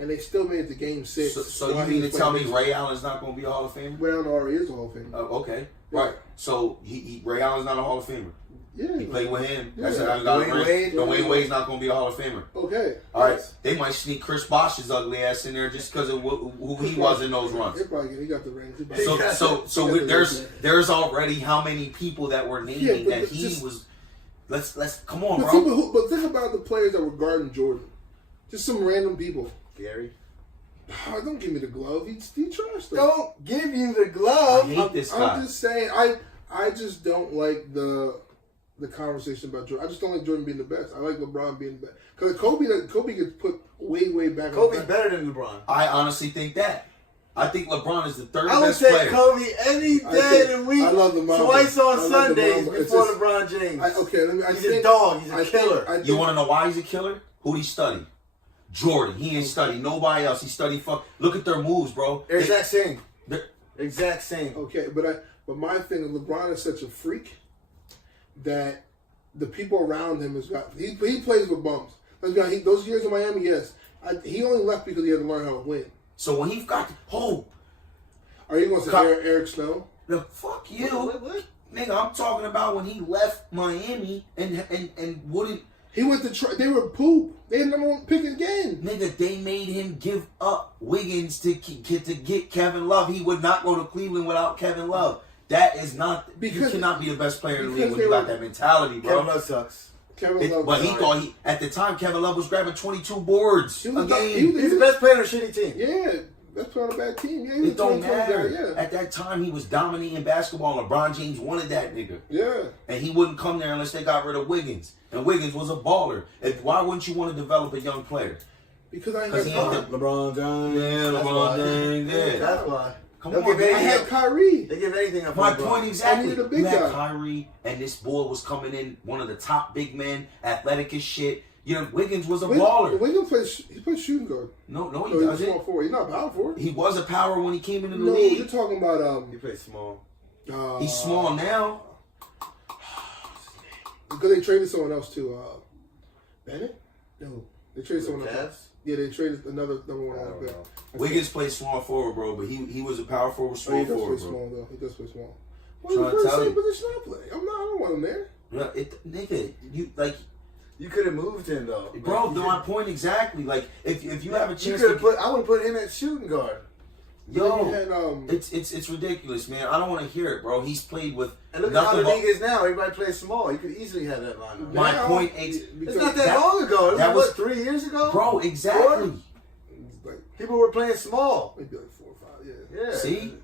and they still made it to Game 6. So you mean to tell me Ray Allen's not going to be a Hall of Famer? Ray Allen already is a Hall of Famer. Okay. Yeah. Right. So Ray Allen's not a Hall of Famer. Yeah. He played with him. Yeah. Dwayne Wade's not going to be a Hall of Famer. Okay. All right. They might sneak Chris Bosh's ugly ass in there just because of who he was in those runs. He got the rings. There's already how many people that were naming that he was. Let's come on, bro. But think about the players that were guarding Jordan. Just some random people. Gary. Oh, don't give me the glove. He trashed them. Don't give you the glove. I hate this guy. I'm just saying. I just don't like the conversation about Jordan. I just don't like Jordan being the best. I like LeBron being the best. Because Kobe gets put way back. Kobe's better than LeBron. I honestly think that. I think LeBron is the third best player. I would take Kobe any day of the week. I love the Mamba. Twice on Sundays before LeBron James. He's a dog. He's a killer. You want to know why he's a killer? Who'd he study? Jordan. He ain't study nobody else. He studied Look at their moves, bro. Exact same. Okay, but my thing is LeBron is such a freak that the people around him he plays with bums. Those years in Miami, yes. He only left because he had to learn how to win. So when he got are you going to say Eric Snow? No, fuck you. What? Nigga, I'm talking about when he left Miami and wouldn't. He went to they were poop. They had number one pick again. Nigga, they made him give up Wiggins to get Kevin Love. He would not go to Cleveland without Kevin Love. That is not. Because, you cannot be the best player in the league when you got that mentality, bro. Kevin Love sucks. But he thought at the time Kevin Love was grabbing 22 boards a game. He's the best player on a shitty team. Yeah, best player on a bad team. Yeah, It don't matter. Yeah. At that time, he was dominating basketball. LeBron James wanted that nigga. Yeah. And he wouldn't come there unless they got rid of Wiggins. And Wiggins was a baller. Why wouldn't you want to develop a young player? Because I ain't got time. LeBron James. Yeah, LeBron James. Yeah. That's why. Come on, I had Kyrie. They give anything up. My point exactly. I needed a big you had guy. Kyrie, and this boy was coming in, one of the top big men, athletic as shit. You know, Wiggins was a baller. Wiggins plays shooting guard. No, he He's doesn't. small forward. He's not power forward. He was a power when he came into the No, league. you're talking about He plays small. He's small now. Because they traded someone else too. Bennett? No, they traded someone else. Yeah, they traded another number one on the Wiggins plays small forward, bro, but he was a power forward, small he does forward, play bro. small though. He does play small. Trying Well, to he's the tell same you. position I play. I don't want him there. Yeah, nigga, you like, You could have moved him though, bro. My point exactly. Like, if you have a chance, I would put him at shooting guard. yo, Had, it's ridiculous, man. I don't want to hear it, bro. He's played with And look at how nothing the league but. is now. Everybody plays small. You could easily have that lineup. My now, point, It's not that long ago. that was 3 years ago? bro. Exactly. like People were playing small. maybe like 4 or 5. Yeah. Yeah. See,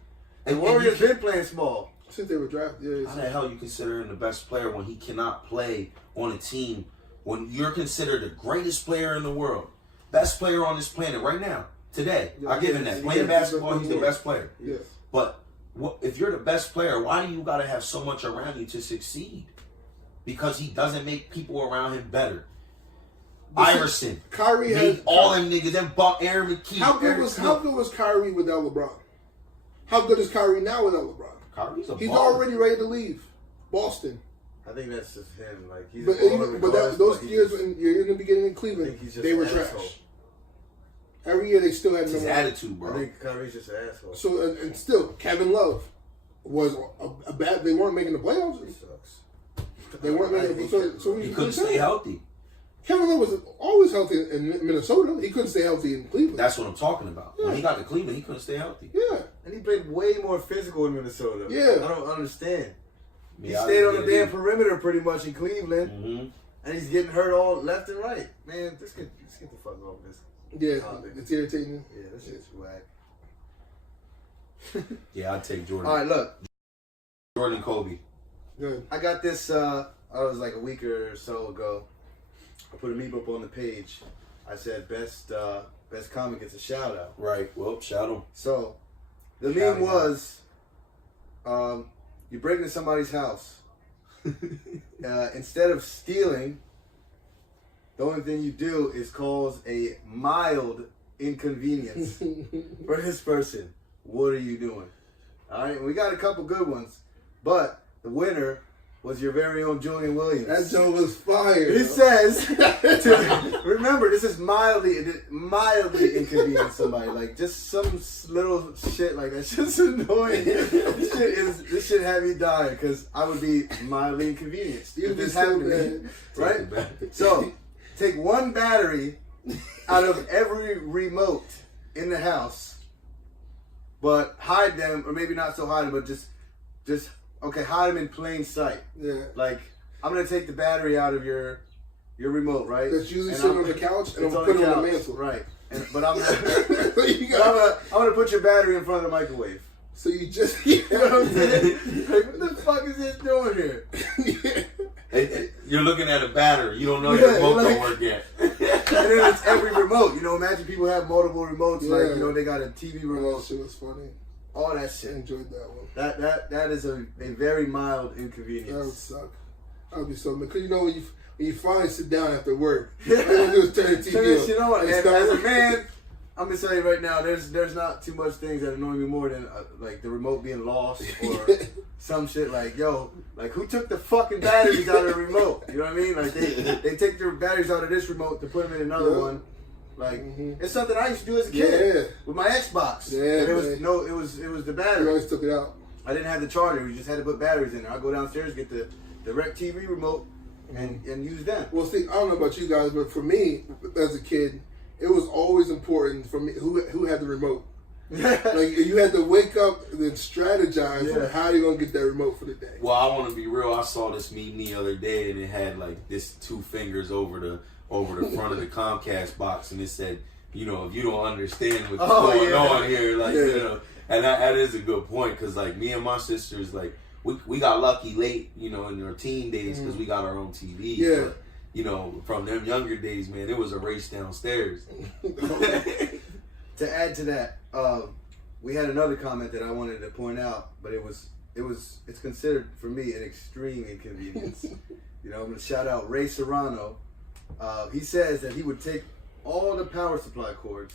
The Warriors been playing small. Since they were drafted. Yeah. how the hell you consider him the best player when he cannot play on a team when you're considered the greatest player in the world, best player on this planet right now, today? Yeah, I give him that. Playing basketball, he's the best player. Yes. But if you're the best player, why do you got to have so much around you to succeed? Because he doesn't make people around him better. Iverson, Kyrie made had all them niggas. Them Buck, Aaron McKee. How good Eric was Kyrie without LeBron? How good is Kyrie now without LeBron? Kyrie's a He's baller. already ready to leave Boston. I think that's just him. Like he's Those years when you're in the beginning in Cleveland, they were trash. asshole. Every year they still had It's his no attitude, I bro. think Kyrie's just an asshole. So and still Kevin Love was a bad. They weren't making the playoffs. He sucks. They weren't making the playoffs. So He couldn't stay healthy. Kevin Love was always healthy in Minnesota. He couldn't stay healthy in Cleveland. That's what I'm talking about. When he got to Cleveland, he couldn't stay healthy. Yeah. And he played way more physical in Minnesota. Yeah. I don't understand. He Yeah, stayed I on the get damn it. perimeter pretty much in Cleveland, Mm-hmm. and he's getting hurt all left and right. Man, let's get the fuck off this. Yeah, topic. it's irritating. Yeah, this shit's whack. Yeah, I'd take Jordan. All right, look. Jordan, Kobe. Good. I got this, I was like a week or so ago. I put a meme up on the page. I said best comic gets a shout out. Right. Well, shout him. So the Shout meme him out. was you break into somebody's house. Instead of stealing, the only thing you do is cause a mild inconvenience for this person. What are you doing? All right, we got a couple good ones, but the winner was your very own Julian Williams. That joke was fire. He says, remember, this is mildly inconvenience somebody. Like, just some little shit like that's just annoying. This shit have me dying because I would be mildly inconvenienced if this happened to me. Right? So, take one battery out of every remote in the house, but hide them, or maybe not so hide them, but just hide them in plain sight. Yeah. Like, I'm gonna take the battery out of your remote, right? That's usually And sitting on the couch, and it's I'm put it on the couch, mantle. right? But I'm gonna put your battery in front of the microwave. So you just, You know what I'm saying? Like, what the fuck is this doing here? You're looking at a battery. You don't know Yeah, your remote like- don't work yet. And then it's every remote. You know, imagine people have multiple remotes. Yeah. Like, you know, they got a TV That remote. shit was funny. All that I shit. enjoyed that one. That is a very mild That would inconvenience. suck. That would be so because you know when you finally sit down after work, all you gonna do is turn the TV on. You know what? and As start a man, I'm gonna tell you right now, there's not too much things that annoy me more than like the remote being lost or some shit like, yo, like who took the fucking batteries out of the remote? You know what I mean? Like they take their batteries out of this remote to put them in another one. Like it's something I used to do as a kid with my Xbox. Yeah, and it was man. it was the You battery. always took it out. I didn't have the charger. We just had to put batteries in there. I go downstairs, get the direct TV remote, and use them. Well, see, I don't know about you guys, but for me, as a kid, it was always important for me who had the remote. Like you had to wake up and then strategize on how you're gonna get that remote for the day. Well, I want to be real. I saw this meme the other day, and it had like this 2 fingers over the front of the Comcast box, and it said, you know, if you don't understand what's going on here, like you know, and that is a good point, because like me and my sisters, like we got lucky late, you know, in our teen days because we got our own TV. Yeah. But, you know, from them younger days, man, it was a race downstairs. To add to that, we had another comment that I wanted to point out, but it's considered for me an extreme inconvenience. You know, I'm gonna shout out Ray Serrano. He says that he would take all the power supply cords,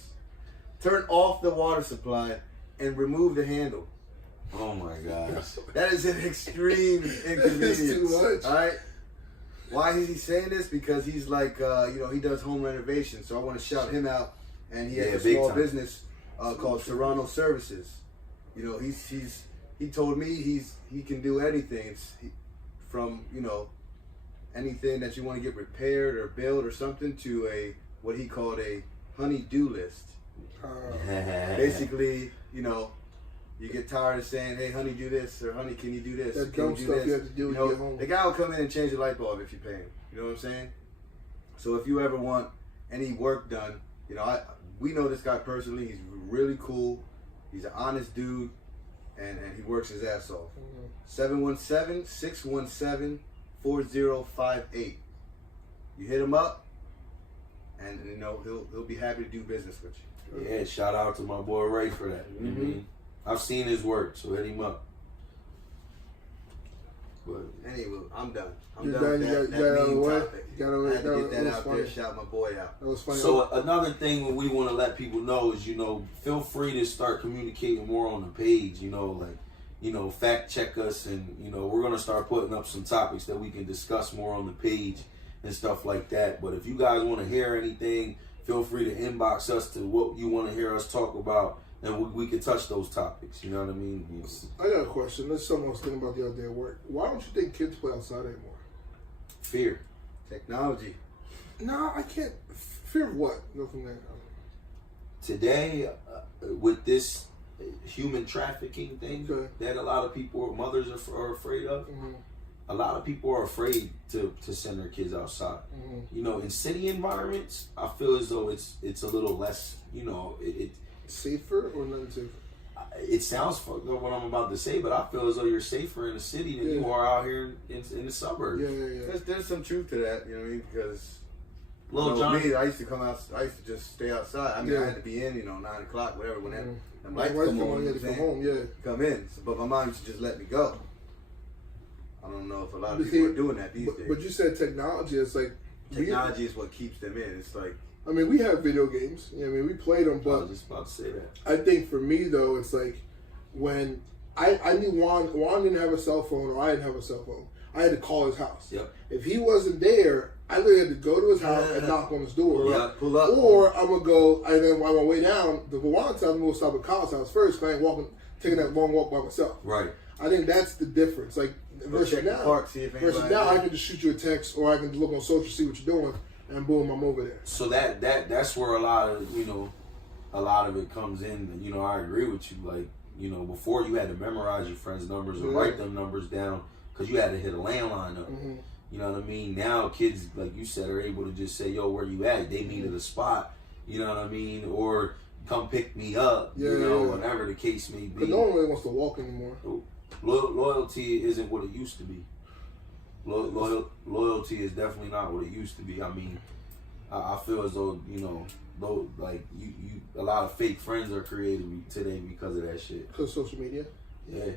turn off the water supply, and remove the handle. Oh my gosh. That is an extreme inconvenience. That's too much. All right. Why is he saying this? Because he's like, you know, he does home renovation. So I want to shout him out. And he has a small business called Serrano Services. You know, he told me he can do anything. From, you know, anything that you want to get repaired or built or something to what he called a honey-do list. Basically, you know, you get tired of saying, hey, honey, do this, or honey, can you do this? That can dumb you do stuff this? you have to do when you get home. The guy will come in and change the light bulb if you pay him. You know what I'm saying? So if you ever want any work done, you know, we know this guy personally. He's really cool. He's an honest dude, and he works his ass off. 717-617-4058. You hit him up, and you know he'll be happy to do business with you. Yeah, shout out to my boy Ray for that. Mm-hmm. I've seen his work, so hit him up. But anyway, I'm done. You're done. You got out of the way. I had to get that out there. Shout my boy out. That was funny. So another thing we want to let people know is, you know, feel free to start communicating more on the page. You know, like, you know, fact check us, and you know, we're gonna start putting up some topics that we can discuss more on the page and stuff like that. But if you guys want to hear anything, feel free to inbox us to what you want to hear us talk about, and we can touch those topics. You know what I mean? Yes. I got a question. This is something I was thinking about the other day at work. Why don't you think kids play outside anymore? Fear. Technology. No, I can't. Fear of what? Go from there. Today, with this human trafficking thing that a lot of people, mothers are afraid of, a lot of people are afraid to send their kids outside. You know, in city environments, I feel as though it's a little less, you know, safer or not safer? It sounds fucked up what I'm about to say, but I feel as though you're safer in the city than you are out here in the suburbs. Yeah. There's some truth to that, you know what I mean? Because me, I used to come out. I used to just stay outside. I mean, I had to be in, you know, 9 o'clock, whatever. When that lights come on, you come home. Come in. So, but my mom used to just let me go. I don't know if a lot of people are doing that these days. But you said technology. It's like technology is what keeps them in. It's like, I mean, we have video games. I mean, we played them, but I was just about to say that. I think for me though, it's like when I knew Juan didn't have a cell phone, or I didn't have a cell phone. I had to call his house. Yep. If he wasn't there, I literally had to go to his house and knock on his door. Pull up. Or I'm gonna go, and then on my way down, the Juan tells me we'll stop at Kyle's house first. I ain't taking that long walk by myself. Right. I think that's the difference. Like versus now, I can just shoot you a text, or I can look on social, see what you're doing, and boom, I'm over there. So that's where a lot of it comes in. You know, I agree with you. Like, you know, before you had to memorize your friends' numbers or write them numbers down because you had to hit a landline up. You know what I mean? Now kids, like you said, are able to just say, "Yo, where you at?" They meet at a spot. You know what I mean? Or come pick me up. Whatever the case may be. But no one really wants to walk anymore. Loyalty isn't what it used to be. Loyalty is definitely not what it used to be. I mean, I feel as though, you know, like you a lot of fake friends are created today because of that shit. Because of social media? Yeah,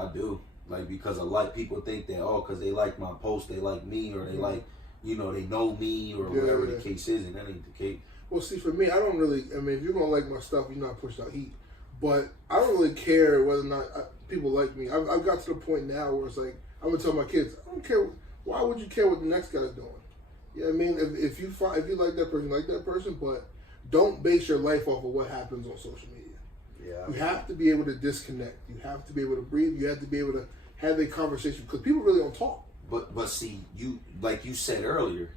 I do. Like, because people think that, because they like my post, they like me, or they like, you know, they know me, or whatever the case is, and that ain't the case. Well, see, for me, I don't really, I mean, if you're going to like my stuff, you're not push out heat. But I don't really care whether or not people like me. I've got to the point now where it's like, I'm going to tell my kids, I don't care, why would you care what the next guy's doing? You know what I mean? If you like that person, but don't base your life off of what happens on social media. Yeah. You have to be able to disconnect. You have to be able to breathe. You have to be able to have a conversation, because people really don't talk. But see, you, like you said earlier,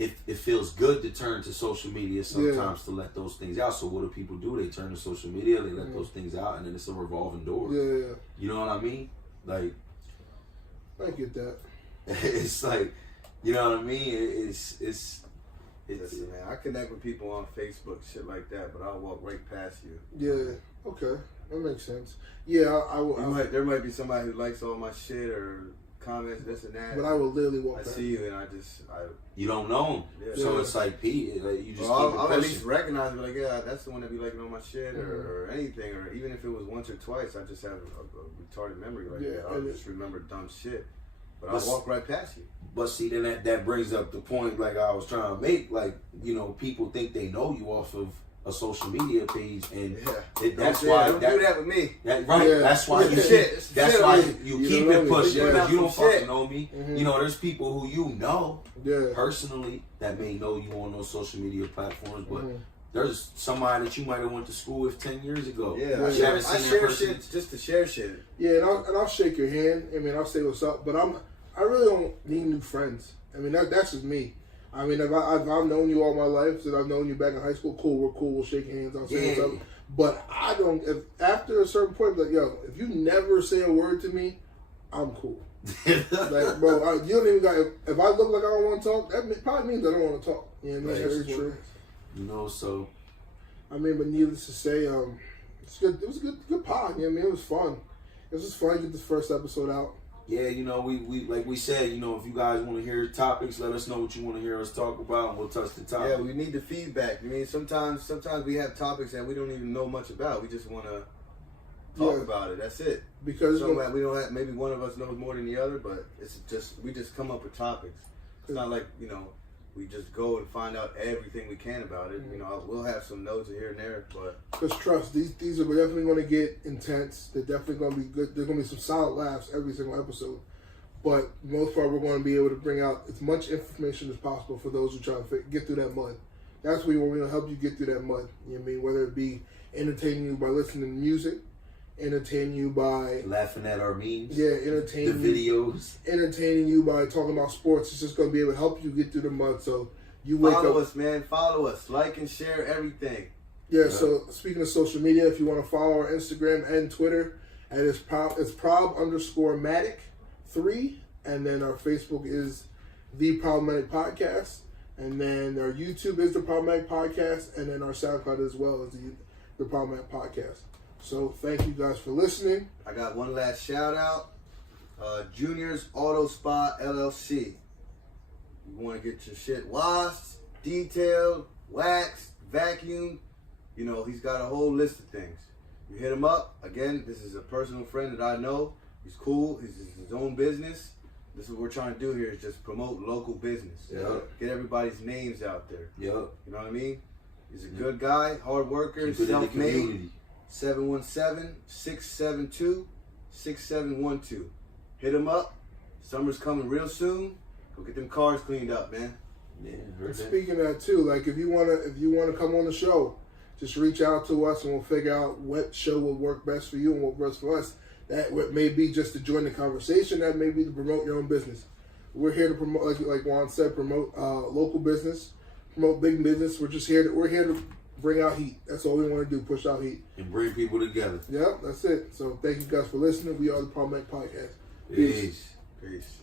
it feels good to turn to social media sometimes to let those things out. So what do people do? They turn to social media, they let those things out, and then it's a revolving door. Yeah. You know what I mean? Like, I get that. It's like, you know what I mean? It's Listen, man, I connect with people on Facebook, shit like that, but I'll walk right past you. Yeah. Okay. That makes sense. Yeah, There might be somebody who likes all my shit or comments this and that. But I will literally walk past. I see you and you don't know them. Yeah. So it's like, Pete, like, you just I'll at least recognize, like, yeah, that's the one that be liking all my shit or anything, or even if it was once or twice, I just have a retarded memory like that. I'll just remember dumb shit. But I'll walk right past you. But see, then that brings up the point, like I was trying to make, like, you know, people think they know you off of a social media page, and that's why don't do that with me. That's why you keep it pushing, because you don't fucking know me. You know, there's people who you know personally that may know you on those social media platforms, but there's somebody that you might have went to school with 10 years ago. Yeah, I share shit just to share shit. Yeah, and I'll shake your hand. I mean, I'll say what's up, but I really don't need new friends. I mean, that's just me. I mean, if I've known you all my life, since I've known you back in high school, cool, we're cool, we'll shake hands, I'll say what's up. But I don't, after a certain point, like, yo, if you never say a word to me, I'm cool. Like, bro, you don't even got, if I look like I don't want to talk, that probably means I don't want to talk. You know what I mean? That's true. You know, so. I mean, but needless to say, it's good. It was a good pod. You know what I mean? It was fun. It was just fun to get this first episode out. Yeah, you know, we like we said, you know, if you guys want to hear topics, let us know what you want to hear us talk about, and we'll touch the topic. Yeah, we need the feedback. I mean, sometimes we have topics that we don't even know much about. We just want to talk about it. That's it. Because we don't have, maybe one of us knows more than the other, but we just come up with topics. It's not like, you know, we just go and find out everything we can about it. You know, we'll have some notes here and there, but because trust, these are definitely going to get intense. They're definitely going to be good. There's going to be some solid laughs every single episode, but for the most part, we're going to be able to bring out as much information as possible for those who try to get through that mud. That's where we're going to help you get through that mud. You know what I mean? Whether it be entertaining you by listening to music, entertain you by laughing at our memes, entertaining the videos, entertaining you by talking about sports. It's just going to be able to help you get through the mud. So you wake follow up. Us, man. Follow us, like and share everything. Yeah. So speaking of social media, if you want to follow our Instagram and Twitter, and it's prob_matic3, and then our Facebook is The Problematic Podcast, and then our YouTube is The Problematic Podcast, and then our SoundCloud as well as the Problematic Podcast. So thank you guys for listening. I got one last shout out. Junior's Auto Spa LLC. You want to get your shit washed, detailed, waxed, vacuumed. You know, he's got a whole list of things. You hit him up. Again, this is a personal friend that I know. He's cool. He's his own business. This is what we're trying to do here is just promote local business. Get everybody's names out there. You know what I mean? He's a good guy, hard worker, self-made. 717-672-6712. Hit him up. Summer's coming real soon. Go get them cars cleaned up, man. Yeah. Speaking of that too, like if you wanna come on the show, just reach out to us and we'll figure out what show will work best for you and what works for us. That may be just to join the conversation. That may be to promote your own business. We're here to promote, like Juan said, promote local business, promote big business. We're here to bring out heat. That's all we want to do, push out heat. And bring people together. Yep, that's it. So thank you guys for listening. We are the Problematic Podcast. Peace. Peace.